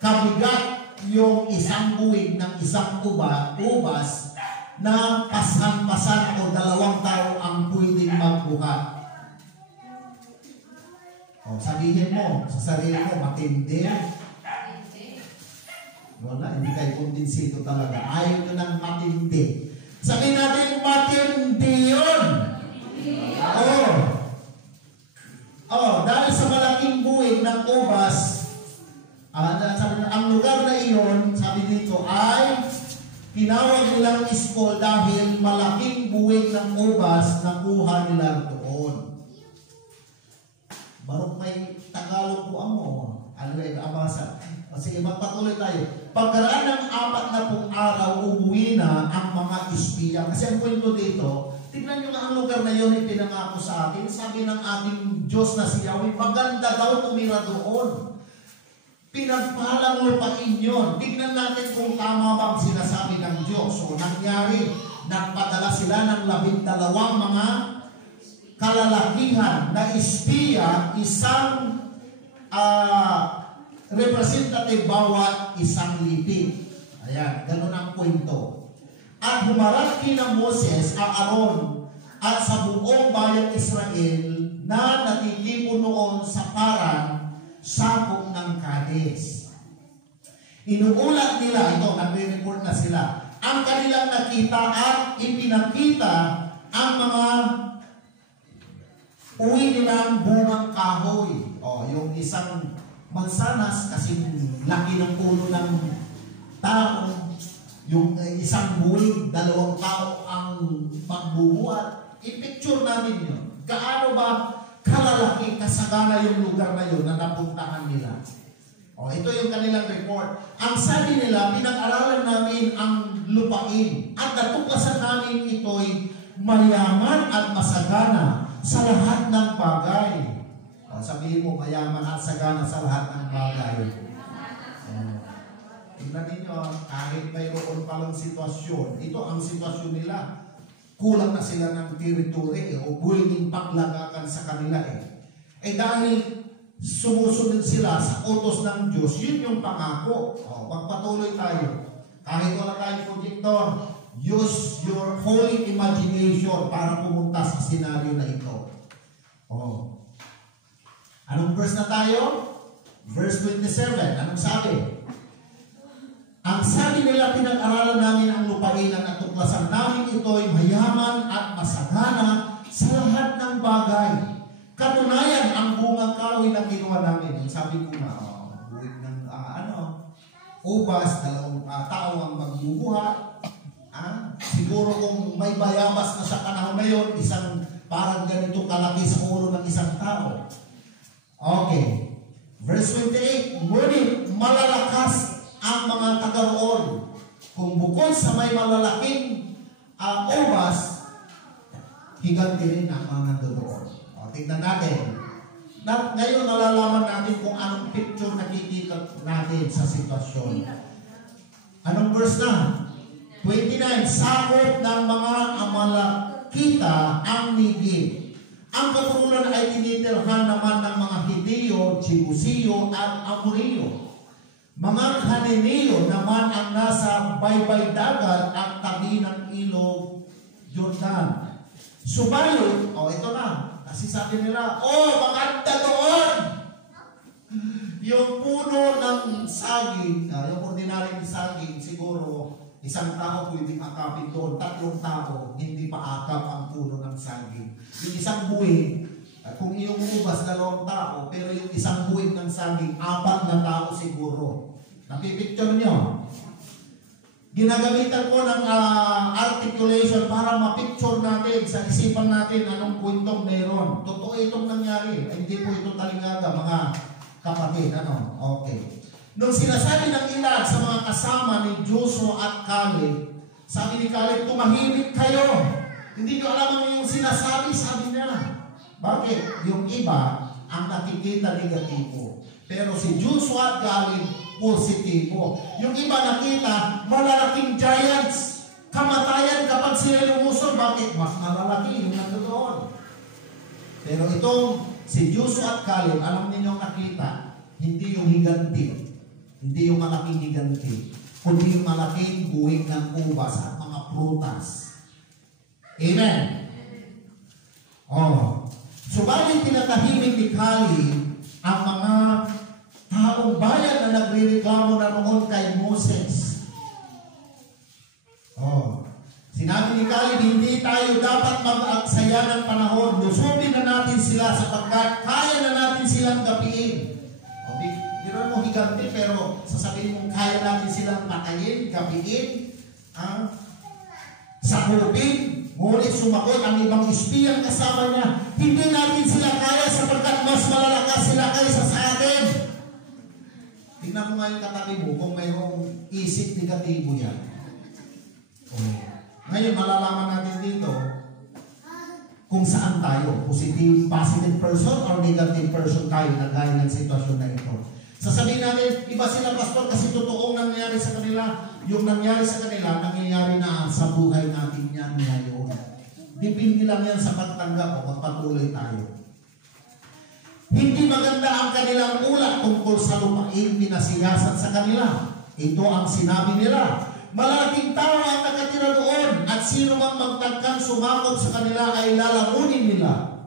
kabigat yung isang buwig ng isang ubas na pasan-pasan o 2 tao ang pwedeng magbuhat. Sabihin mo sa sarili mo, matindi. Wala, hindi kayo kondinsido talaga. Ayaw nyo ng matindi. Sabihin natin, matindi yun. Dahil sa malaking buwig ng ubas, ang lugar na iyon, sabi dito, ay tinawag nilang Iskol dahil malaking buwig ng ubas na kuha nila doon. Barok may Tagalog po mo. Ano yung abasa? Sige, magpatuloy tayo. Pagkaraan ng 40 araw, umuwi na ang mga espiya. Kasi ang kwento dito, tignan nyo nga ang lugar na yun ay pinangako sa atin. Sabi ng ating Diyos na si Yahweh, maganda daw tumira doon. Pinagpalang lupain yun. Tignan natin kung tama ba ang sinasabi ng Diyos. So, nangyari, nagpadala sila ng 12 mga kalalakihan na espiya, isang representative bawat isang lipid. Ayan, ganun ang kwento. At humarap kina Moses, Aaron, at sa buong bayang Israel na natitipon noon sa Paran, sakop ng Kades. Inuulat nila, ito, nagre-report na sila, ang kanilang nakita at ipinakita ang mga uwi nilang bungang kahoy. Yung isang mansanas, kasi laki ng puno ng tao, yung isang buwig, 2 tao ang magbubuhat. I-picture namin yun. Gaano ba kalalaki, kasagana yung lugar na yun na napuntahan nila? Ito yung kanilang report. Ang sabi nila, pinag-aralan namin ang lupain at natuklasan namin ito'y mayaman at masagana sa lahat ng bagay. Sabihin mo, mayaman at sagana sa lahat ng bagay. Tingnan ninyo, kahit mayroon palang sitwasyon, ito ang sitwasyon nila. Kulang na sila ng territory o pwedeng paglagakan sa kanila dahil sumusunod sila sa utos ng Diyos, yun yung pangako. Magpatuloy tayo. Kahit wala tayong projector, use your holy imagination para pumunta sa senaryo na ito. Anong verse na tayo? Verse 27. Anong sabi? Ang sabi nila, pinag-aralan namin ang lupain at natuklasan namin ito'y mayaman at masagana sa lahat ng bagay. Katunayan, ang bungang kahoy na ginawa namin. Sabi ko na, buwig ng ubas, 2 tao ang magbubuhat. Siguro kung may bayabas na sa panahon na yun, isang parang ganito kalaki sa ulo ng isang tao. Okay. Verse 28, ngunit malalakas ang mga taga-roon. Kung bukod sa may malalaking ubas, higanti rin ang mga nandoon. Tignan natin. Ngayon nalalaman natin kung anong picture nakikita natin sa sitwasyon. Anong verse na? 29, sakop ng mga Amalekita ang Negeb. Ang katurunan ay tinitirhan naman ng mga Hitiyo, Jebusiyo at Amoreo. Mga Kananeo naman ang nasa baybay dagat at tabi ng ilog Jordan. Subalit, ito na, kasi sabi nila, maganda doon! Yung puno ng saging, yung ordinaryong saging, siguro, isang tao pwedeng akapin doon, 3 tao, hindi pa akap ang puno ng saging. Yung isang buwig, kung iyong ubas 2 tao, pero yung isang buwig ng saging, 4 na tao siguro. Napipicture nyo? Ginagamitan ko ng articulation para mapicture natin sa isipan natin anong kwentong meron. Totoo itong nangyari. Hindi po ito taligaga, mga kapatid. Okay. Nung sinasabi ng ilan sa mga kasama ni Joshua at Caleb, sabi ni Caleb, tumahimik kayo. Hindi nyo alam ang yung sinasabi, sabi niya. Bakit? Yung iba ang nakikita negatibo. Pero si Joshua at Caleb, positibo. Yung iba nakita, malalaking giants. Kamatayan kapag sila lumusod. Bakit? Mas malalaki yung nandoon. Pero itong si Joshua at Caleb, alam ninyong nakita, hindi yung higanti. Hindi yung malaking higanti. Kundi yung malaking buwig ng ubas at mga prutas. Amen? Subalit tinatahimik ni Caleb ang mga taong bayan na nagrereklamo na noon kay Moses. Sinabi ni Caleb, hindi tayo dapat mag-aksaya ng panahon. Lusubin na natin sila sapagkat kaya na natin silang gapiin. Hindi mo higanti, pero sasabihin mong kaya natin silang patayin, gapiin, sakupin. Ngunit sumagot ang ibang espiyang kasama niya, hindi natin sila kaya sapagkat mas malalakas sila kaysa sa atin. Tingnan mo nga yung katabi mo kung mayroong isip negatibo yan. Ngayon, malalaman natin dito kung saan tayo. Positive person or negative person tayo na gaya ng sitwasyon na ito. Sasabihin natin, iba sila pastor kasi totoong nangyari sa kanila. Yung nangyari sa kanila, nangyayari na sa buhay natin yan ngayon. Dipindi lang yan sa pagtanggap o magpatuloy tayo. Hindi maganda ang kanilang ulat tungkol sa lupain pinasiyasan sa kanila. Ito ang sinabi nila. Malaking tao ang nakatira doon at sino mang magtagkang sumakot sa kanila ay lalamunin nila.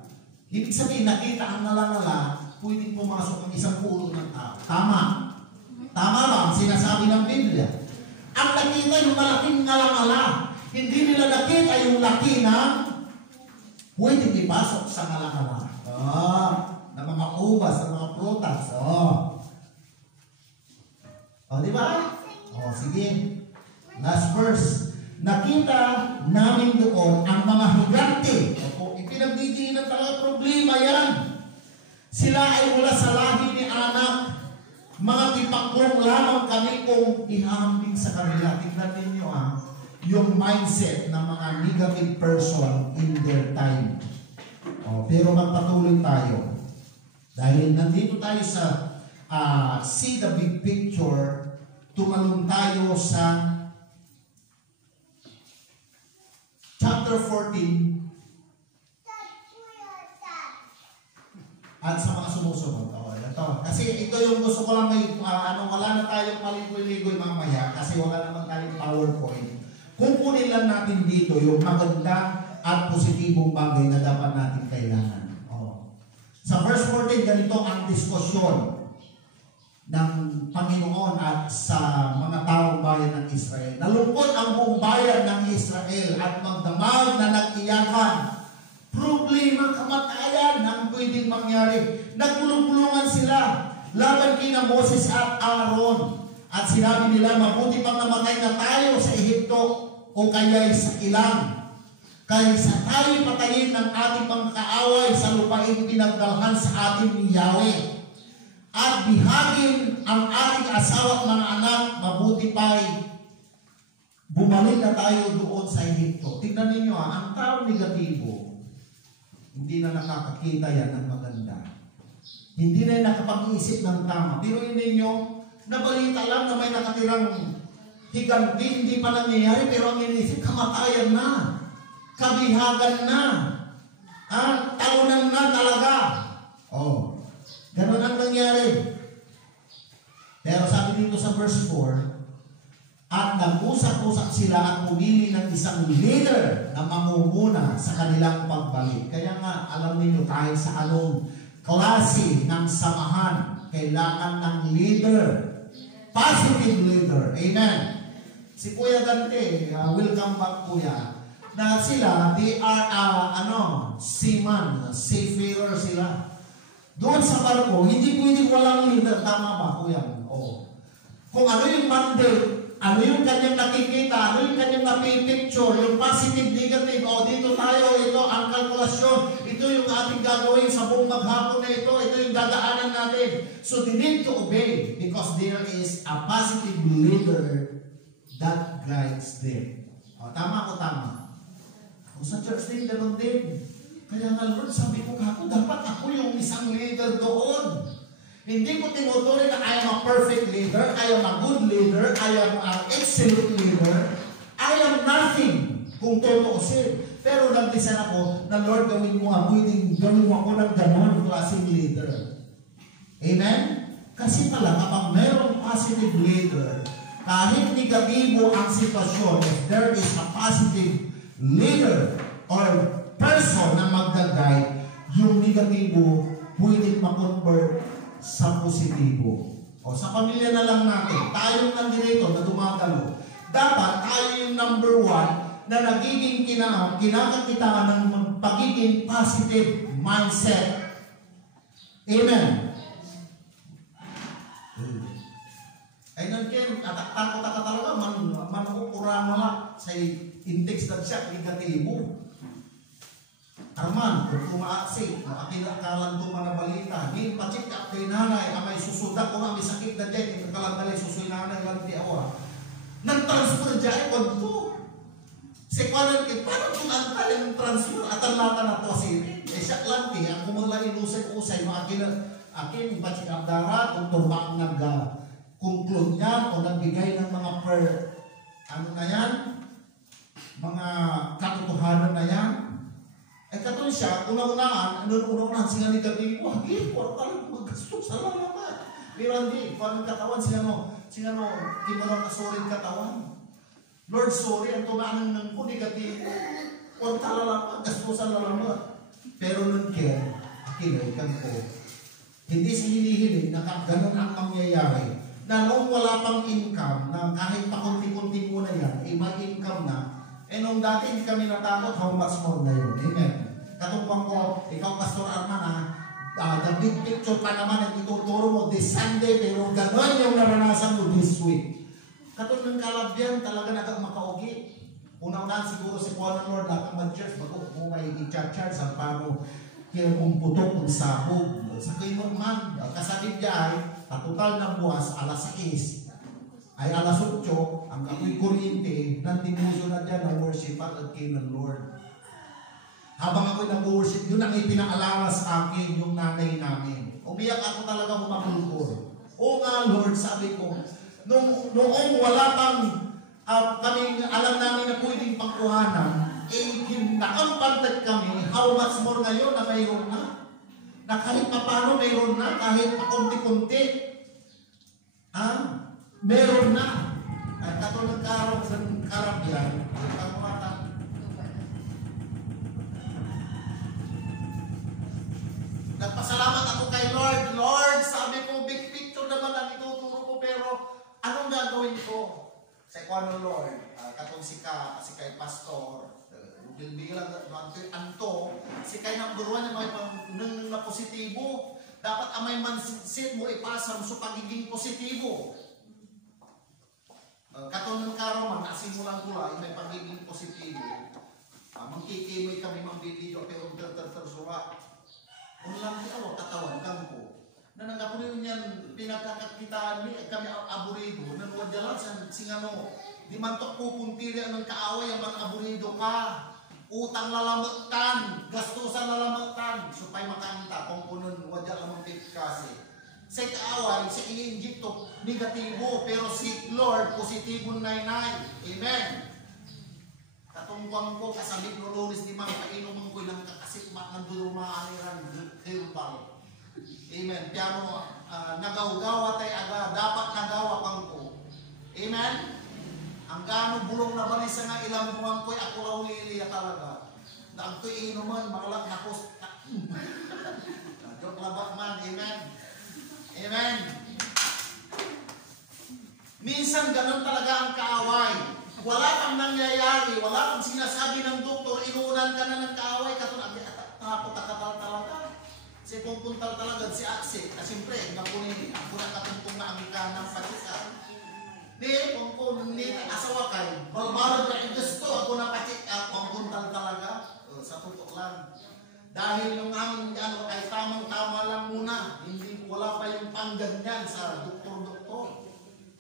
Ibig sabihin, nakita ang nalangala, pwedeng pumasok ang isang pulo ng tao. Tama. Tama ba ang sinasabi ng Biblia? Ang nakita yung malaking nalangala. Hindi nila nakita yung laki na pwedeng ipasok sa nalangala. Na mga ubas, na mga prutas. Di ba? Sige. Last verse. Nakita namin doon ang mga higante. Ipinagdidiinan talaga problema yan. Sila ay mula sa lahi ni anak. Mga tipaklong lamang kami kung ihambing sa kanila. Tingnan ninyo yung mindset ng mga negative person in their time. Pero magpatuloy tayo. Dahil nandito tayo sa see the big picture, tumalong tayo sa chapter 14 at sa mga sumusunod. Ito. Kasi ito yung gusto ko lang wala na tayong maligoy-ligoy mamaya kasi wala naman tayong PowerPoint. Kukunin lang natin dito yung maganda at positibong bagay na dapat natin kailangan. Sa verse 14, ganito ang diskusyon ng Panginoon at sa mga taong bayan ng Israel. Nalungkot ang buong bayan ng Israel at magdamag na nag-iyakan. Problema, kamatayan ang pwedeng mangyari. Nagpulong-pulungan sila laban kina Moses at Aaron. At sinabi nila, mabuti pang namatay na tayo sa Ehipto o kaya'y sa ilang. Kaysa tayo patayin ng ating mga kaaway sa lupain pinagdalhan sa atin ni Yahweh. At bihagin ang ating asawa at mga anak, mabuti pa'y bumalik na tayo doon sa Ehipto. Tignan ninyo ang taong negatibo, hindi na nakakakita yan ng maganda. Hindi na nakapag-iisip ng tama. Pero ninyo, nabalita lang na may nakatirang higanti, hindi pa nangyayari, pero ang inisip, kamatayan na. Kabihagan na. Talunan na talaga. Oh, ganun ang nangyari. Pero sabi dito sa verse 4, at nag-usap-usap sila at pumili ng isang leader na mamumuna sa kanilang pagbalik. Kaya nga, alam niyo kahit sa anong klase ng samahan, kailangan ng leader. Positive leader. Amen. Si Kuya Dante, welcome back Kuya. Na sila, they are, seaman, seafarer sila. Doon sa barko, hindi pwedeng walang leader. Tama ba, Kuya? Oo. Kung ano yung mandate, ano yung kanyang nakikita, ano yung kanyang napipicture, yung positive, negative, dito tayo, ito ang kalkulasyon, ito yung ating gagawin sa buong maghapon na ito yung dadaanan natin. So they need to obey because there is a positive leader that guides them. Tama o tama? Kung sa church din, ganoon din. Kaya nga Lord, sabi ko dapat ako yung isang leader doon. Hindi ko tinutuloy na I am a perfect leader, I am a good leader, I am an excellent leader. I am nothing kung tutuusin. Pero nag-design ako na Lord, gawin mo ako ng gano'n klaseng leader. Amen? Kasi pala kapag mayroong positive leader, kahit negatibo ang sitwasyon, if there is a positive leader or person na magda-guide, yung negatibo pwedeng ma-convert sa positibo. Sa pamilya na lang natin, tayong nandito na dumagalo. Dapat tayo yung number 1 na nagiging kinakakitaan ng pagiging positive mindset. Amen. Ay nandiyan, takot ka talaga, manukura mo lang sa index na siya, negatibo. Arman, kung tumaatsi, makakilakalan tuman na balita, di pa-check up kay nanay, amay susudak, kung may sakit na dyan, ikakalagdali, susuy nanay, lanti awa. Nag-transfer dyan, kung to. Si Kwanan, paano kung ang taling transfer, at ang lata na to si siya lanti, ang kumula inusay-usay, akin, pa-check up dara, kung turbang nag-conclude niya, o nagbigay ng mga mga katotohanan na yan. Katulad siya, unang-unaan siya negatibo, huwag talagang maggastos sa lalaman. Pero hindi, kung katawan, siya kimarang asorin katawan. Lord, sorry, ang tumanan ng po negatibo, huwag talagang maggastos sa lalaman. Pero nung care, kinaikan ko. Hindi siya hinihiling na gano'n ang mangyayari. Na noong wala pang income, na kahit pakunti-kunti mo na yan, may income na, nung dati hindi kami natakot, how much more na yun. Amen. Katumpang ko, ikaw Pastor Arman the big picture pa naman ang ituturo mo this Sunday, pero gano'n yung naranasan mo this week. Katulad ng kalabyan, talaga makaugi. Unang-unang siguro si Kuya ng Lord, lakang mag-church, bago mo may i-charge ang paano kaya kung putok kung sahog. Sa kayo man, kasabit niya ay, total na buwas, alas 6. Ay alas 8, ang ako'y kuryente, nandimuso na dyan na worship at kay ng Lord. Habang ako'y nag-worship, yun ang ipinaalala sa akin, yung nanay namin. Umiyak ako talaga umakulkol. O nga Lord, sabi ko, noong wala pang kami alam namin na pwedeng pangkuhanan, nakampantag kami, how much more ngayon na mayroon na? Na kahit paano mayroon na, kahit pakunti-kunti, meron na. At katulad ng Caribbean, nagpasalamat ako kay Lord. Lord, sabi ko, big picture naman ang ituturo ko, pero anong gagawin ko? Sa Kuya ng Lord, katong si kay Pastor, bilang anto, si kay number 1 na positibo, dapat amay mindset mo ipasa sa pagiging positibo. Katong ng karoman, nasimulan ko lang, may pagiging positibo. Mangkikimay kami, mambibidyo, pero tersuwa. Kung lang ako, katawan kang ko. Nananggapunin niyan, pinagkakakitaan ni, kami aburido, nanwadyalan sa singano, di man to pupuntiri ang kaaway, ang mga aburido ka. Utang lalamatan, gastusan lalamatan, supay makanta, kung punon, wadya lamang kasi. Sa kaaway, sa i-inject to, negatibo, pero si Lord, positibo nainay. Amen. Katungkuan ko, kasabit no Lunes di mga kainuman ko ng kakasitma ng durumaaniran herbal. Amen. Piano, nagaw-gawa tayo aga, dapat nagawa kang ko. Amen. Ang gano'ng bulong na balisa nga ilang buwan ko'y ako raw liliya talaga. Na ang ko'y inuman, makalak na post. Joke labak man. Amen. Amen. Minsan ganun talaga ang kaaway. Wala kang nangyayari, wala kang sinasabi ng doktor, inuunan ka na ng kaaway, katulad, takot talaga. Si pupuntal talaga si Akse. Siyempre, ako na katuntong na ang kanang patika. Di, kung asawa kay, balbarad na gusto, ako na patika, pupuntal talaga. Sa totoo lang. Dahil yung aming ay tamang-tama lang muna. Hindi, wala pa yung pangganyan sa doktor-doktor.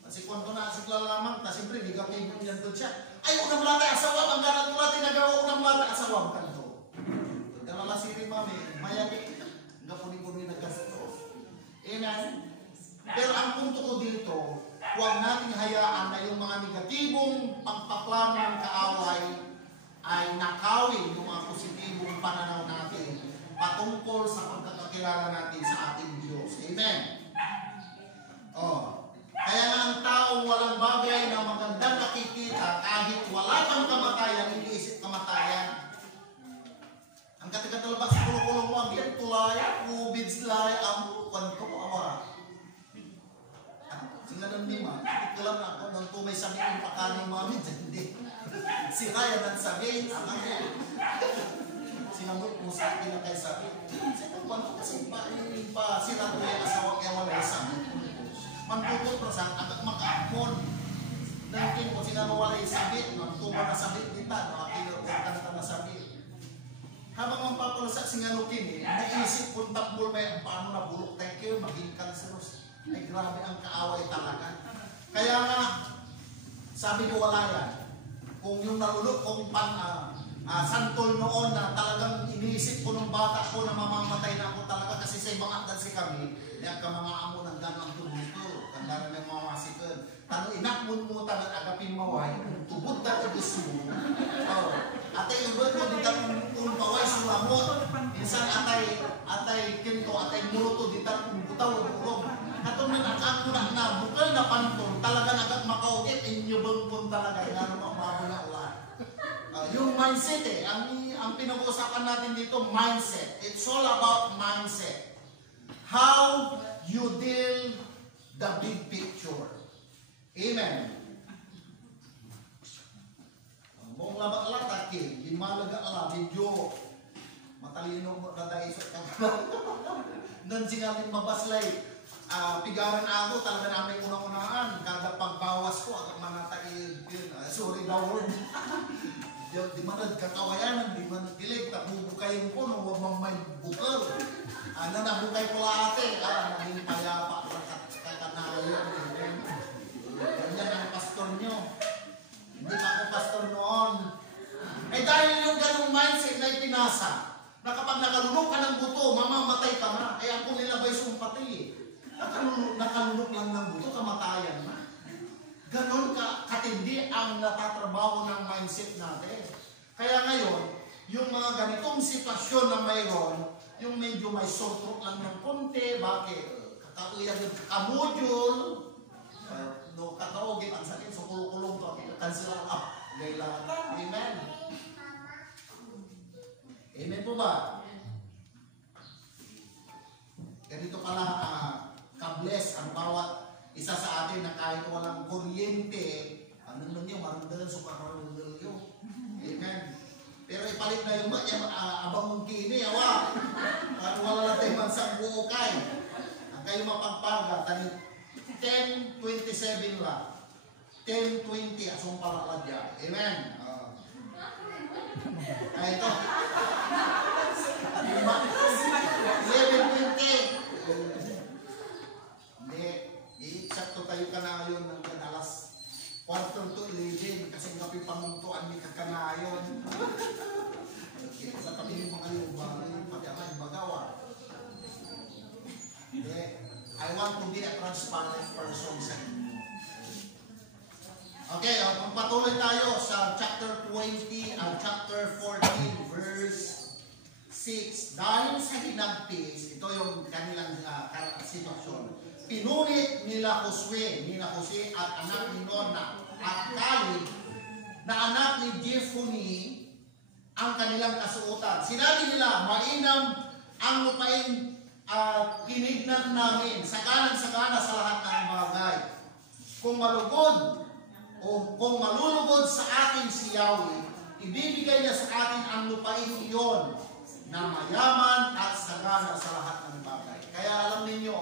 Kasi kung na si lamang, ta siyempre, di ka pibig yan doon siya. Ay, unang mula tayo asawa, ang ganat mula tayo nagawa, unang mula tayo asawa, ang kanto. Kalala siri mami, mayagi, nga puni-puni na gasto. Amen? Pero ang punto ko dito, huwag nating hayaan na yung mga negatibong pagpaplano ng kaaway ay nakawin yung mga positibong pananaw natin patungkol sa pagkakakilala natin sa ating Diyos. Amen? Kaya nga ang taong walang bagay na magandang nakikita kahit wala pang kamatayan, hindi isip kamatayan. Ang katigatalabas sa kulong-kulong mo, ang yan tulay, COVID slay, ang kwanto mo, awa. Sila nang lima, hindi ko lang ako, nang tumay sabihin pa kaning mami, hindi. Si Ryan ang sabihin, ang ako. Sinamot mo sa akin na kayo sabihin. Sino kwanto kasi pa sila ko yung asawa kaya wala sabihin. Mantutot na sa agad makaakon. Nangkin ko sila wala yung sabit, nagtuba na sabit kita, nakikinuha ka na sabit. Habang ang papalasak singalukin naisip kung takbol may paano na bulok tayo maging cancerous. Ay grabe ang kaaway talaga. Kaya nga, sabi ko wala yan. Kung yung nalulok, kung santol noon na talagang iniisip ko ng bata ko na mamamatay na ako talaga kasi sa ibang andan si kami, yan ka mga amo ng ganang tumuto, kandaran ng mga masikon. Tano inakmon mo tangan agapin maway, tubod na gusto mo. Atay ubod mo dito kung paway sulamot. Minsan atay kinto, atay muruto dito kung butaw o burong. Katong nanakang mo na bukal na pantong, talaga agad makaugit, inyo bang pun talaga, nga naman mabo na ulan. Yung mindset ang pinag-uusapan natin dito, mindset. It's all about mindset. How you deal the big picture. Amen. Mong labak latakin, di malaga ala, medyo matalino mo na dahil sa nan sinabing mabaslay. Pigaran ako, talaga namin unang-unaan. Kada pagbawas ko, agad manataid yun. Sorry daw word. Di man nagkakawayanan, di man nagkilig, nabubukayin ko, no, huwag mang may bukal. Nabukay ko ate, naging payapa, kakanayan. Ganyan ang pastor nyo. Hindi pa ako pastor noon. Dahil yung ganong mindset na ipinasa, na kapag nakalunok ka ng buto, mamamatay ka na. Ang kung nilabay sumpati, nakalunok lang ng buto, kamatayan na. Ganon katindi ang natatrabaho ng mindset natin. Kaya ngayon, yung mga ganitong sitwasyon na mayroon, yung medyo may sore lang ng konti, bakit? Kakauyan yung kamodule, no, kataogin ang sakit, so kulong-kulong to, kansila lang, gaylatan, amen. Amen po ba? Ganito pala, ka-bless ang bawat isa sa atin na kahit walang kuryente, ano nun yung marundalan sa kakarundalan yun. Amen. Pero ipalit na yung abang mong kini, awa. At wala natin mansang buukay. Ang kayo mapagpaga, 10:27 lang. 10:20, asong palaladya. Amen. Ay, ito. 11:20. Hindi. I-exacto tayo ka na yun ng kadalas. 4:11 kasi ngapi pamuntuan ni kakanayon. Sa tabi ng mga lupa, yung pagyaman, bagawa. Hindi. I want to be a transparent person sa inyo. Okay, magpatuloy tayo sa chapter 20 at chapter 14, verse 6. Dahil sa hinagpis, ito yung kanilang sitwasyon. Pinunit nila Jose at anak ni Nona at Caleb na anak ni Jephunneh ang kanilang kasuotan. Sinabi nila, mainam ang lupain kinignan namin, sakanan-sakana sa lahat ng bagay. Kung malugod o kung malulugod sa atin si Yahweh, ibibigay niya sa atin ang lupain iyon na mayaman at sagana sa lahat ng bagay. Kaya alam ninyo,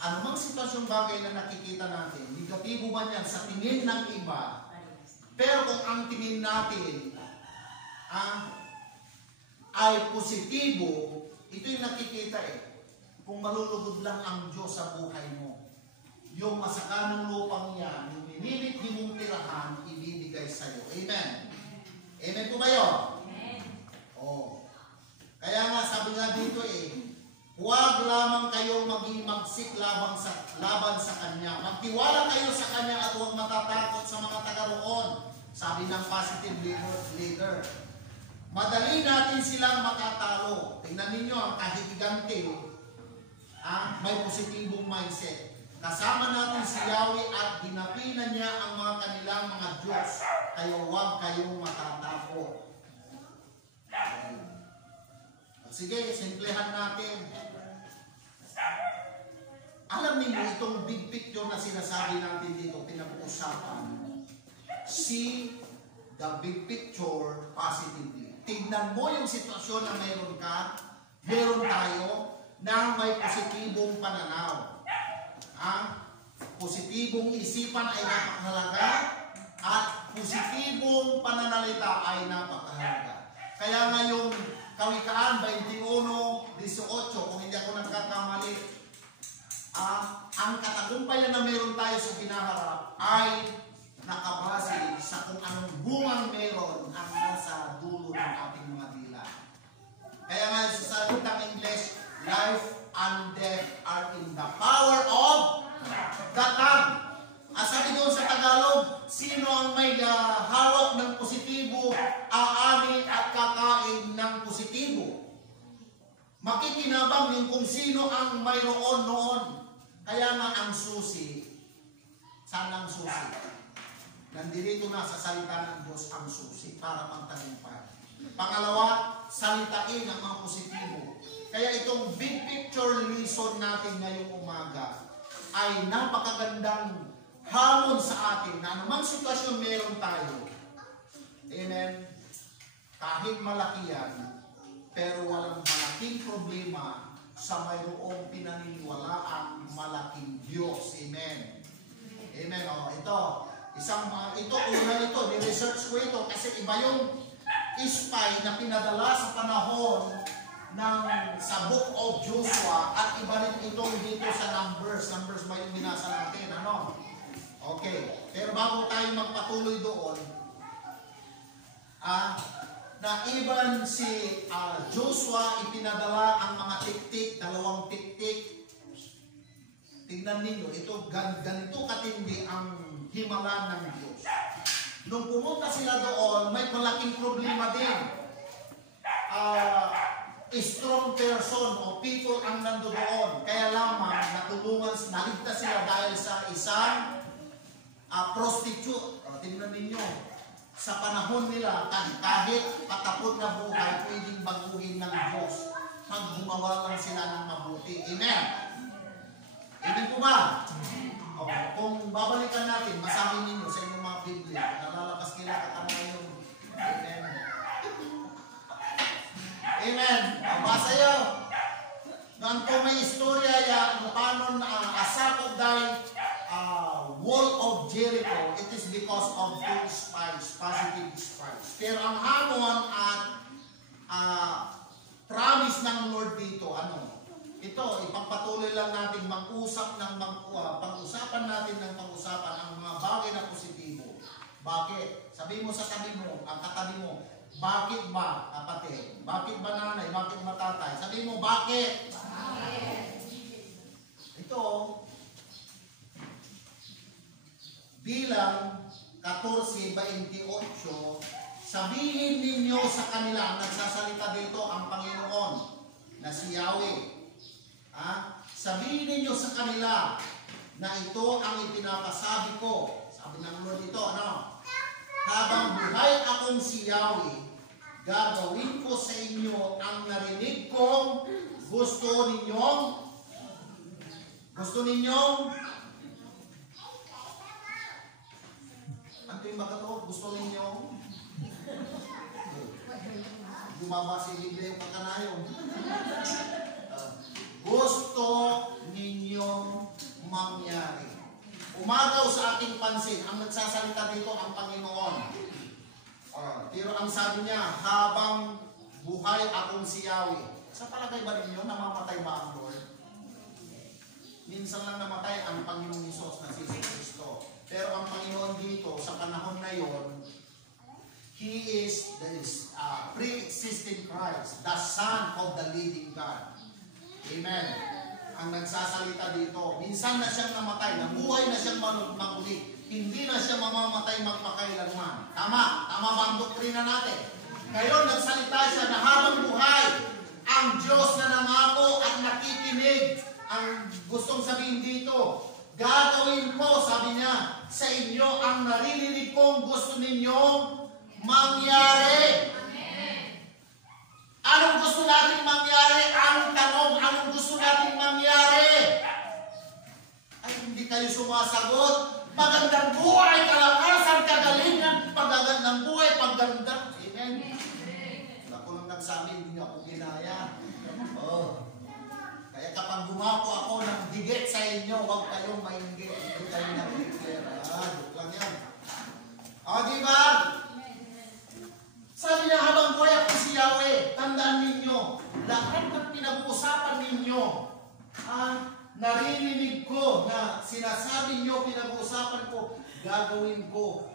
anumang sitwasyong bagay na nakikita natin, negatibo man yan sa tingin ng iba, pero kung ang tingin natin ay positibo, ito yung nakikita Kung malulugod lang ang Diyos sa buhay mo, yung masakanang lupang yan, yung minilip mong tirahan, ibibigay sa'yo. Amen. Amen po ba yun? Amen. Oh. Kaya nga, sabi nga dito huwag lamang kayong maging magsik laban sa Kanya. Magtiwala kayo sa Kanya at huwag matatakot sa mga taga-roon. Sabi ng positive leader. Madali natin silang makatalo. Tingnan ninyo ang kahigigante, may positibong mindset. Kasama natin si Yahweh at ginapinan niya ang mga kanilang mga Diyos. Kaya huwag kayong matatakot. Sige, simplihan natin. Alam niyo itong big picture na sinasabi natin dito, pinag-uusapan. See the big picture positively. Tignan mo yung sitwasyon na meron tayo na may positibong pananaw. Positibong isipan ay napakahalaga at positibong pananalita ay napakahalaga. Kaya nga yung Kawikaan 21:18, kung hindi ako nagkakamali, ang katagumpayan na meron tayo sa kinaharap ay nakabase sa kung anong bungang meron ang nasa dulo ng ating mga dila. Kaya nga sa salitang English, life and death are in the power of the tongue. Sabi doon sa Tagalog, sino ang may hawak ng positibo, aani at kakain ng positibo. Makikinabang yung kung sino ang mayroon noon. Kaya nga ang susi, saan ang susi? Nandito na sa salita ng Diyos ang susi para magtagumpay. Pangalawa, salitain ang mga positibo. Kaya itong big picture lesson natin ngayong umaga ay napakagandang hamon sa atin na anumang sitwasyon meron tayo. Amen. Kahit malaki yan, pero walang malaking problema sa mayroong pinaniniwalaang malaking Diyos. Amen. Amen. Ito, ni-research ko ito kasi iba yung spy na pinadala sa panahon sa Book of Joshua at iba rin itong dito sa Numbers. Numbers ba yung binasa natin? Okay. Pero bago tayo magpatuloy doon, na even si Joshua ipinadala ang mga tiktik, 2 tiktik. Tingnan ninyo, ganito katindi ang himala ng Diyos. Nung pumunta sila doon, may malaking problema din. Strong person o people ang nandoon. Kaya lamang naligtas sila dahil sa isang prostitute. Tingnan ninyo, sa panahon nila, kahit patapon na buhay, pwedeng baguhin ng Diyos pag gumawa lang sila ng mabuti. Amen? Amen po ba? Okay. Kung babalikan natin, masabi ninyo sa inyong mga Biblia, nalalabas kila katama yung Amen. Amen. Basa yun. Nang po may istorya yan, paano asakop dahil wall of Jericho, it is because of two spies, positive spies. Pero ang hamon at promise ng Lord dito, ito, ipagpatuloy lang natin pag-usapan natin ng pag-usapan ang mga bagay na positibo. Bakit? Sabi mo sa tabi mo, ang katabi mo, bakit ba, kapatid? Bakit ba nanay? Bakit ba tatay? Sabi mo, bakit? Bakit? Ito dito, bilang 14:28, sabihin ninyo sa kanila, nagsasalita dito ang Panginoon na si Yahweh. Sabihin ninyo sa kanila na ito ang ipinapasabi ko. Sabi ng Lord dito, ano? Habang buhay akong si Yahweh, gagawin ko sa inyo ang narinig kong gusto ninyong ano yung magato? Gusto ninyong gumaba si Biblia yung pagkanayon. Gusto ninyong mangyari. Umagaw sa ating pansin, ang nagsasalita dito ang Panginoon. Pero ang sabi niya, habang buhay akong si Yahweh. Sa palagay ba ninyo, namamatay ba ang Lord? Minsan lang namatay ang Panginoong Hesus na si Kristo. Pero ang Panginoon dito, sa panahon na yon, He is the pre-existing Christ, the Son of the living God. Amen. Ang nagsasalita dito, minsan na siyang namatay, nabuhay na siyang maguli, hindi na siya mamamatay magpakailanman. Tama ba ang doktrina natin? Ngayon, nagsalita siya na habang buhay, ang Diyos na nangako at nakikinig. Ang gustong sabihin dito, gagawin ko, sabi niya, sa inyo ang naririnig kong gusto ninyong mangyari. Anong gusto natin mangyari? Ang tanong, anong gusto natin mangyari? Ay, hindi kayo sumasagot. Magandang buhay, kalakasan, kagalingan, pagagandang buhay, pagganda. Amen. Ako lang nagsabi, hindi ako ginaya. Kaya kapag gumapo ako ng higit sa inyo, huwag kayong mainggit. Hindi kayo nag-declare. Joke lang yan. Diba? Sabi niya, habang buhay ako si Yahweh, tandaan ninyo, lahat ng pinag-uusapan ninyo, naririnig ko na sinasabi niyo, pinag-uusapan ko, gagawin ko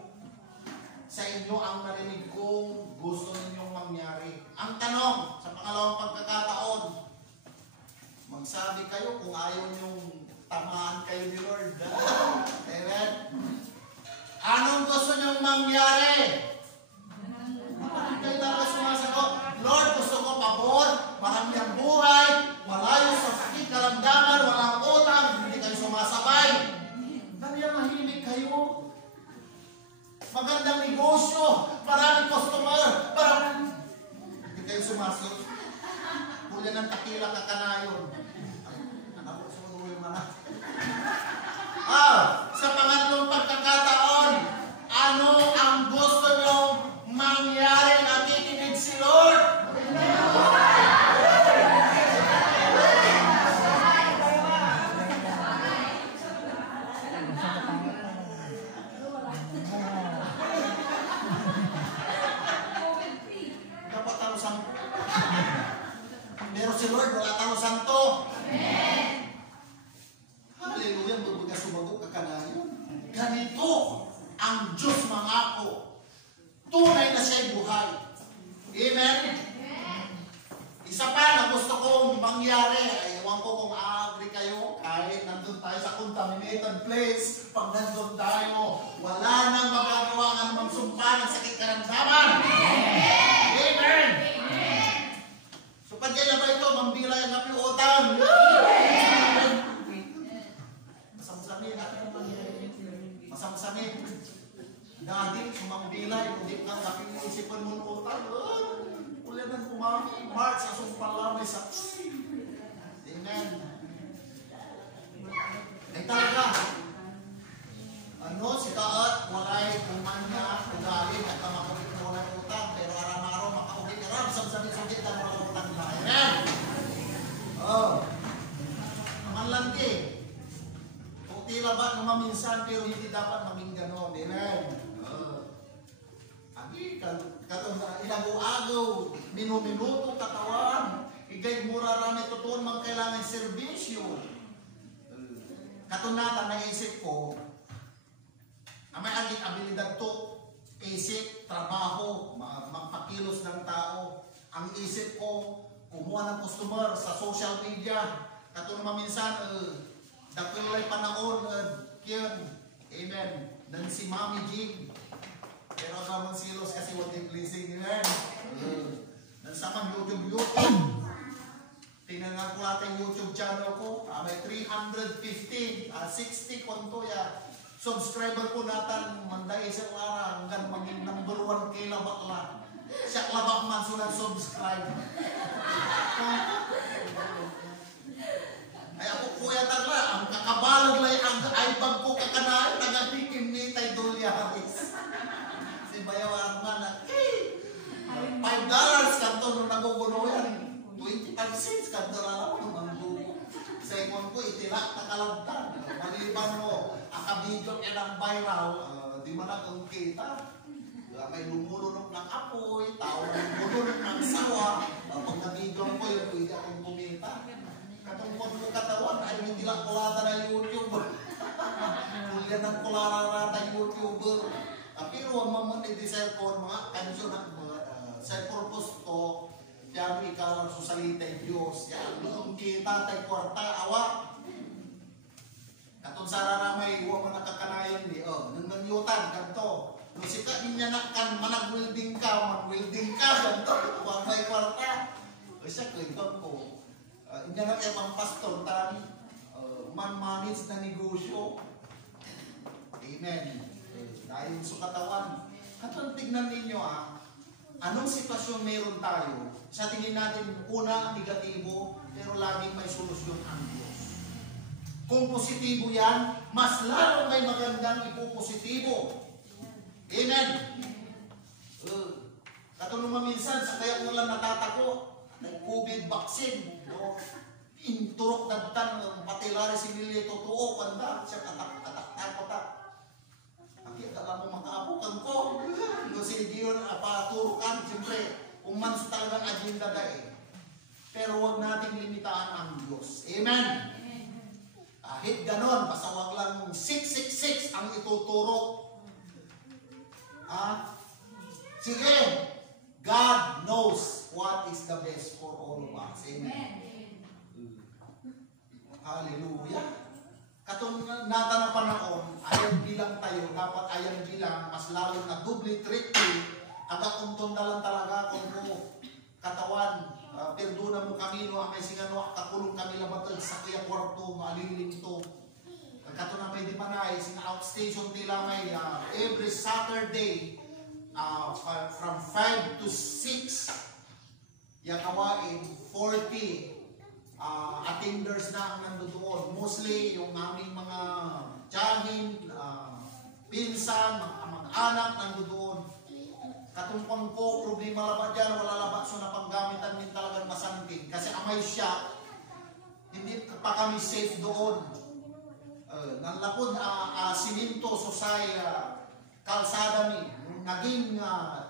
sa inyo ang narinig kong gusto ninyong mangyari. Ang tanong, sa pangalawang pagkakataon, magsabi kayo kung ayaw niyong tamaan kayo ni Lord. Amen? Anong gusto niyong mangyari? Kayo talaga sumasagot, Lord, gusto ko pabor, marami ang buhay, malayo sa sakit, karamdaman, walang utang, hindi kayo sumasabay. Kaya mahimik kayo. Magandang negosyo, maraming customer, hindi kayo sumasagot. Kuya ng takila kakanayon. Anak ko, sumunuloy mo na. Sa pangatlong pagkakataon, ano ang gusto nyo mangyari? Nakikinig si Lord. Dapat tayo sampo. Pero si Lord, wala tayo santo. Hallelujah, bubuga sumagot kakanayon. Ganito ang Diyos mangako. Tunay na siya'y buhay. Amen? Isa pa na gusto kong mangyari, ewan ko kung agree kayo, kahit nandun tayo sa contaminated place, pag nandun tayo, wala nang magagawa ng anumang sumpa ng sakit karamdaman. Amen? So, pagkailan ba ito, mambila yung napiutan? Masamsamin, masamsamin. Dahil sumambilay, hindi kang napiisipan mo ng utang. Uli na kumamart sa sumpalamay sa... Amen. Ay talaga. Si Taat, walay kumanya, ugali, at mamakabit mo ng utang. Pero araw-araw makakabit. Samsamin-sugit ang mga utang na. Amen. Naman lang di. Kung tila ba maminsan, pero hindi dapat maging ganon. Amen. Ilago-agaw, minuminuto, katawan, igay mura rami tutuon mang kailangan serbisyo. Katunatan na isip ko, may aging abilidad to, isip, trabaho, magpakilos ng tao. Ang isip ko, kumuha ng customer sa social media. Katunang minsan, Kapilay panahon, kiyan, amen, nan si Mami Jing. Pero naman silos kasi what they pleasing, amen. Nan sa mga YouTube. Tinangan ko natin YouTube channel ko, may 350, 60 konto ya. Subscriber ko natin, manday sa lara, hanggang maging number 1 kay labak la. Siya labak man sulang subscribe. Ay ako kuya tagla, ang kakabalag lay ang iPad ko kakanain, nagatikim ni Tay Dolyaris. Si Bayaw Arman na, $5 kanto nung nagugulo yan. 25 cents kanto na lang nung manggugo. Sa ikon ko, itilak na kalagtan. Maliban mo, akabidyo niya ng viral, di man akong kita. May lumulunok ng apoy, tao lumulunok ng sawa. Pag nabidyo ko yun, pwede akong kumita. Katungkod ko katawan, ay hindi lang kulata na YouTube. Kulian ng kulata na YouTuber. Pero ang mamonetize ko, mga kansyon ng sa purpose ko, yan ikaw ang susalita ng Diyos. Yan, noong kita tayo kwarta, awa. Katong sararamay, huwag mo nakakanayon ni, nung nanyutan, kanto. Nung sika niya na kan, manag-welding ka, kanto. Huwag may kwarta. O siya, kwento ko. Inya na kayo mga pastor, tani, man-manage na negosyo. Amen. Dahil sa katawan. Katong tignan ninyo, anong sitwasyon meron tayo? Sa tingin natin, una, negatibo, pero laging may solusyon ang Diyos. Kung positibo yan, mas lalo may magandang ipopositibo. Amen. Katulong maminsan, sa kaya ulan natatako, COVID vaccine, no? Inturok nagtan, patilari si Lili, totoo, kanda, siya katak. Aki, kala mo makaapukan ko. No, si Dion, paturukan, siyempre, man sa talagang agenda dahil. Pero huwag nating limitaan ang Diyos. Amen? Kahit ganon, basta huwag lang 666 ang ituturo. Sige, God knows what is the best for all of us. Amen? Hallelujah. Katong nata na panahon, ayan bilang tayo, dapat ayan bilang, mas lalo na double triple, hanggang kung dalang talaga kung katawan, perdona mo kami, no, ang may singano, kakulong kami labatag sa kaya kwarto, maliling to. Kato na may di panay, sing outstation nila may every Saturday, from 5 to 6, yakawain, 40 attenders na ang nandoon. Mostly, yung aming mga tiyahin, pinsan, mga anak nandoon. Katungkon ko, problema laba dyan, wala laba so napanggamitan din talagang masanting. Kasi amay siya, hindi pa kami safe doon. Nanlapod, siminto, susay, kalsada ni, naging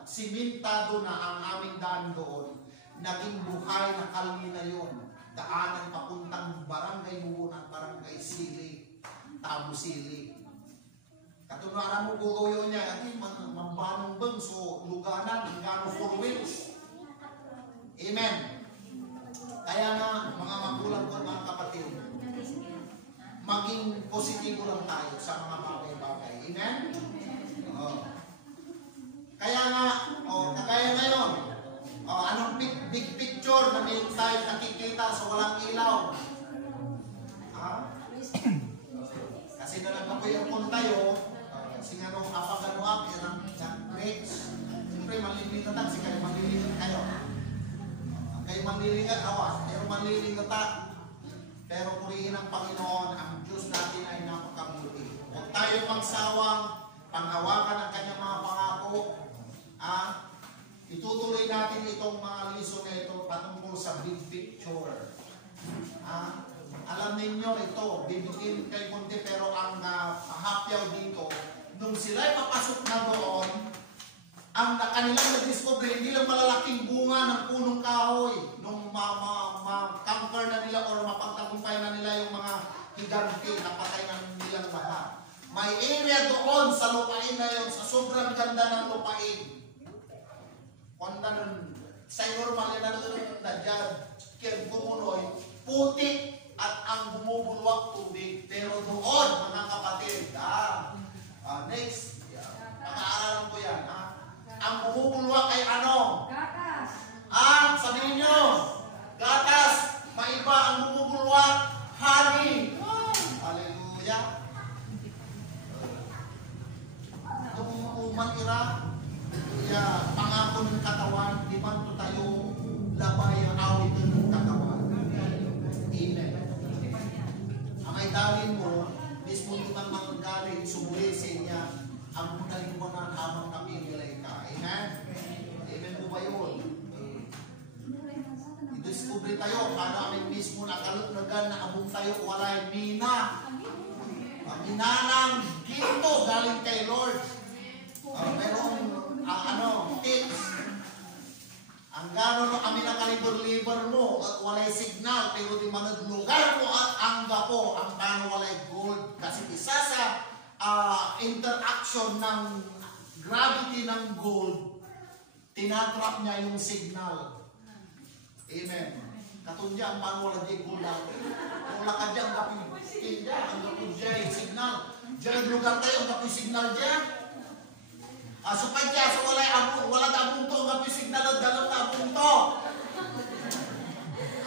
simentado na ang aming daan doon. Naging buhay na kalmi na yun. Daanan papuntang barangay Mubunan, barangay Sili, Tabo Sili. Katunara mo gugoyo niya, ati mambanong bang, so luganan, hanggang 4 wheels. Amen. Kaya nga, mga magulang ko, mga kapatid, maging positibo lang tayo sa mga bagay-bagay. Amen? Kaya nga, kagaya ngayon, anong big picture na may tayo nakikita sa walang ilaw? Kasi na nagpapayapon tayo, singano apaganuap, yan ang breaks. Siyempre, malilitan si kayo, malilitan kayo. Kayo manlilingat, pero manlilingata. Pero purihin ang Panginoon, ang Diyos natin ay napakabuti. Huwag tayo pangsawang, panghawakan ang kanyang mga pangako. Itutuloy natin itong mga lesson na ito patungkol sa big picture. Alam ninyo ito, bibigyan kay konti, pero ang hapyaw dito, nung sila'y papasok na doon, ang kanilang na-discover, hindi lang malalaking bunga ng punong kahoy, nung ma-conquer na nila or mapagtagumpay na nila yung mga higante, napatay na nilang lahat. May area doon sa lupain na yun, sa sobrang ganda ng lupain. Kunda nun, sa normal na dyan, kaya kumunoy, puti at ang bumubulwak tubig. Pero doon, mga kapatid, next, pag-aaralan ko yan. Ang bumubulwak ay ano? Gatas. Sabihin nyo, gatas, maiba ang bumubulwak, honey. Hallelujah. Itong uman ira, pangako ng katawan, di man ito tayo labay ang awit ng katawan. Amen. Ang ay dalin mo, mismo di man manggaling, sumulisin niya, ang munahin mo na habang napimilay ka. Amen? Amen po ba yun? I-discover tayo, paano amin mismo nakalutnagan na abong tayo walay mina. Minanang ginto galing kay Lord. Merong tips. Ang gano'n no, kami nakalibor-libor mo at walay signal pero di managlugar mo at angga po ang paano walay gold. Kasi isa sa interaction ng gravity ng gold, tinatrap niya yung signal. Amen. Katundya ang paano wala di gold natin. Kung wala ka dyan, ang kapit dyan, ang kapit dyan, yung signal. Dyan lugar tayo, ang kapit signal dyan. Supay dyan, so wala na abong to, ang kapit signal at dalawang na abong to.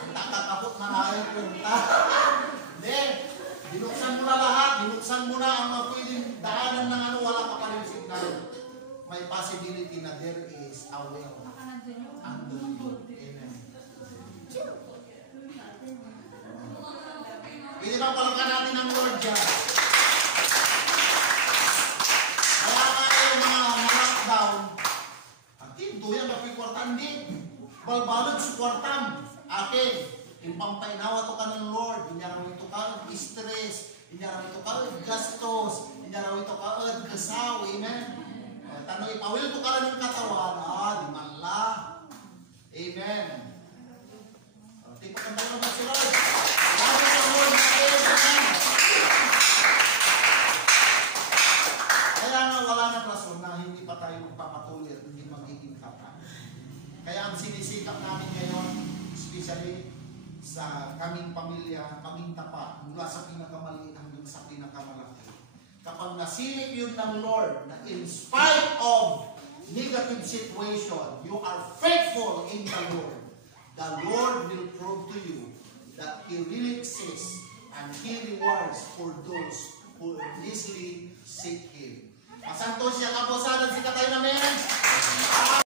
Ang takakapot na ayaw punta. Hindi. Binuksan mo na lahat, binuksan mo na ang mga pwedeng daanan ng wala ka pa rin signal. May possibility na there is a will. Andun. Amen. Pwede bang palangkan natin ang Lord dyan? Kaya nga yung mga lockdown, ang tinto yan, kapit kwartan din. Balbalod sa kwartan. Akin. Impampainawa to ka ng Lord, inyaraw ito ka stress, inyaraw ito ka gastos, inyaraw ito ka kasaw, amen? Tanong ipawil to ka lang ng katawan, di man la. Amen. Tingnan ka naman ba si Lord? Lalo sa Lord, amen. Kaya nga wala na rason na hindi pa tayo magpapatuloy at hindi magiging kapal. Kaya ang sinisikap namin ngayon, especially sa kaming pamilya, maging tapat mula sa pinakamaliit hanggang sa pinakamalaki. Kapag nasilip yun ng Lord na in spite of negative situation, you are faithful in the Lord will prove to you that He really exists and He rewards for those who earnestly seek Him. Masanto siya kaposanan si Katay namin.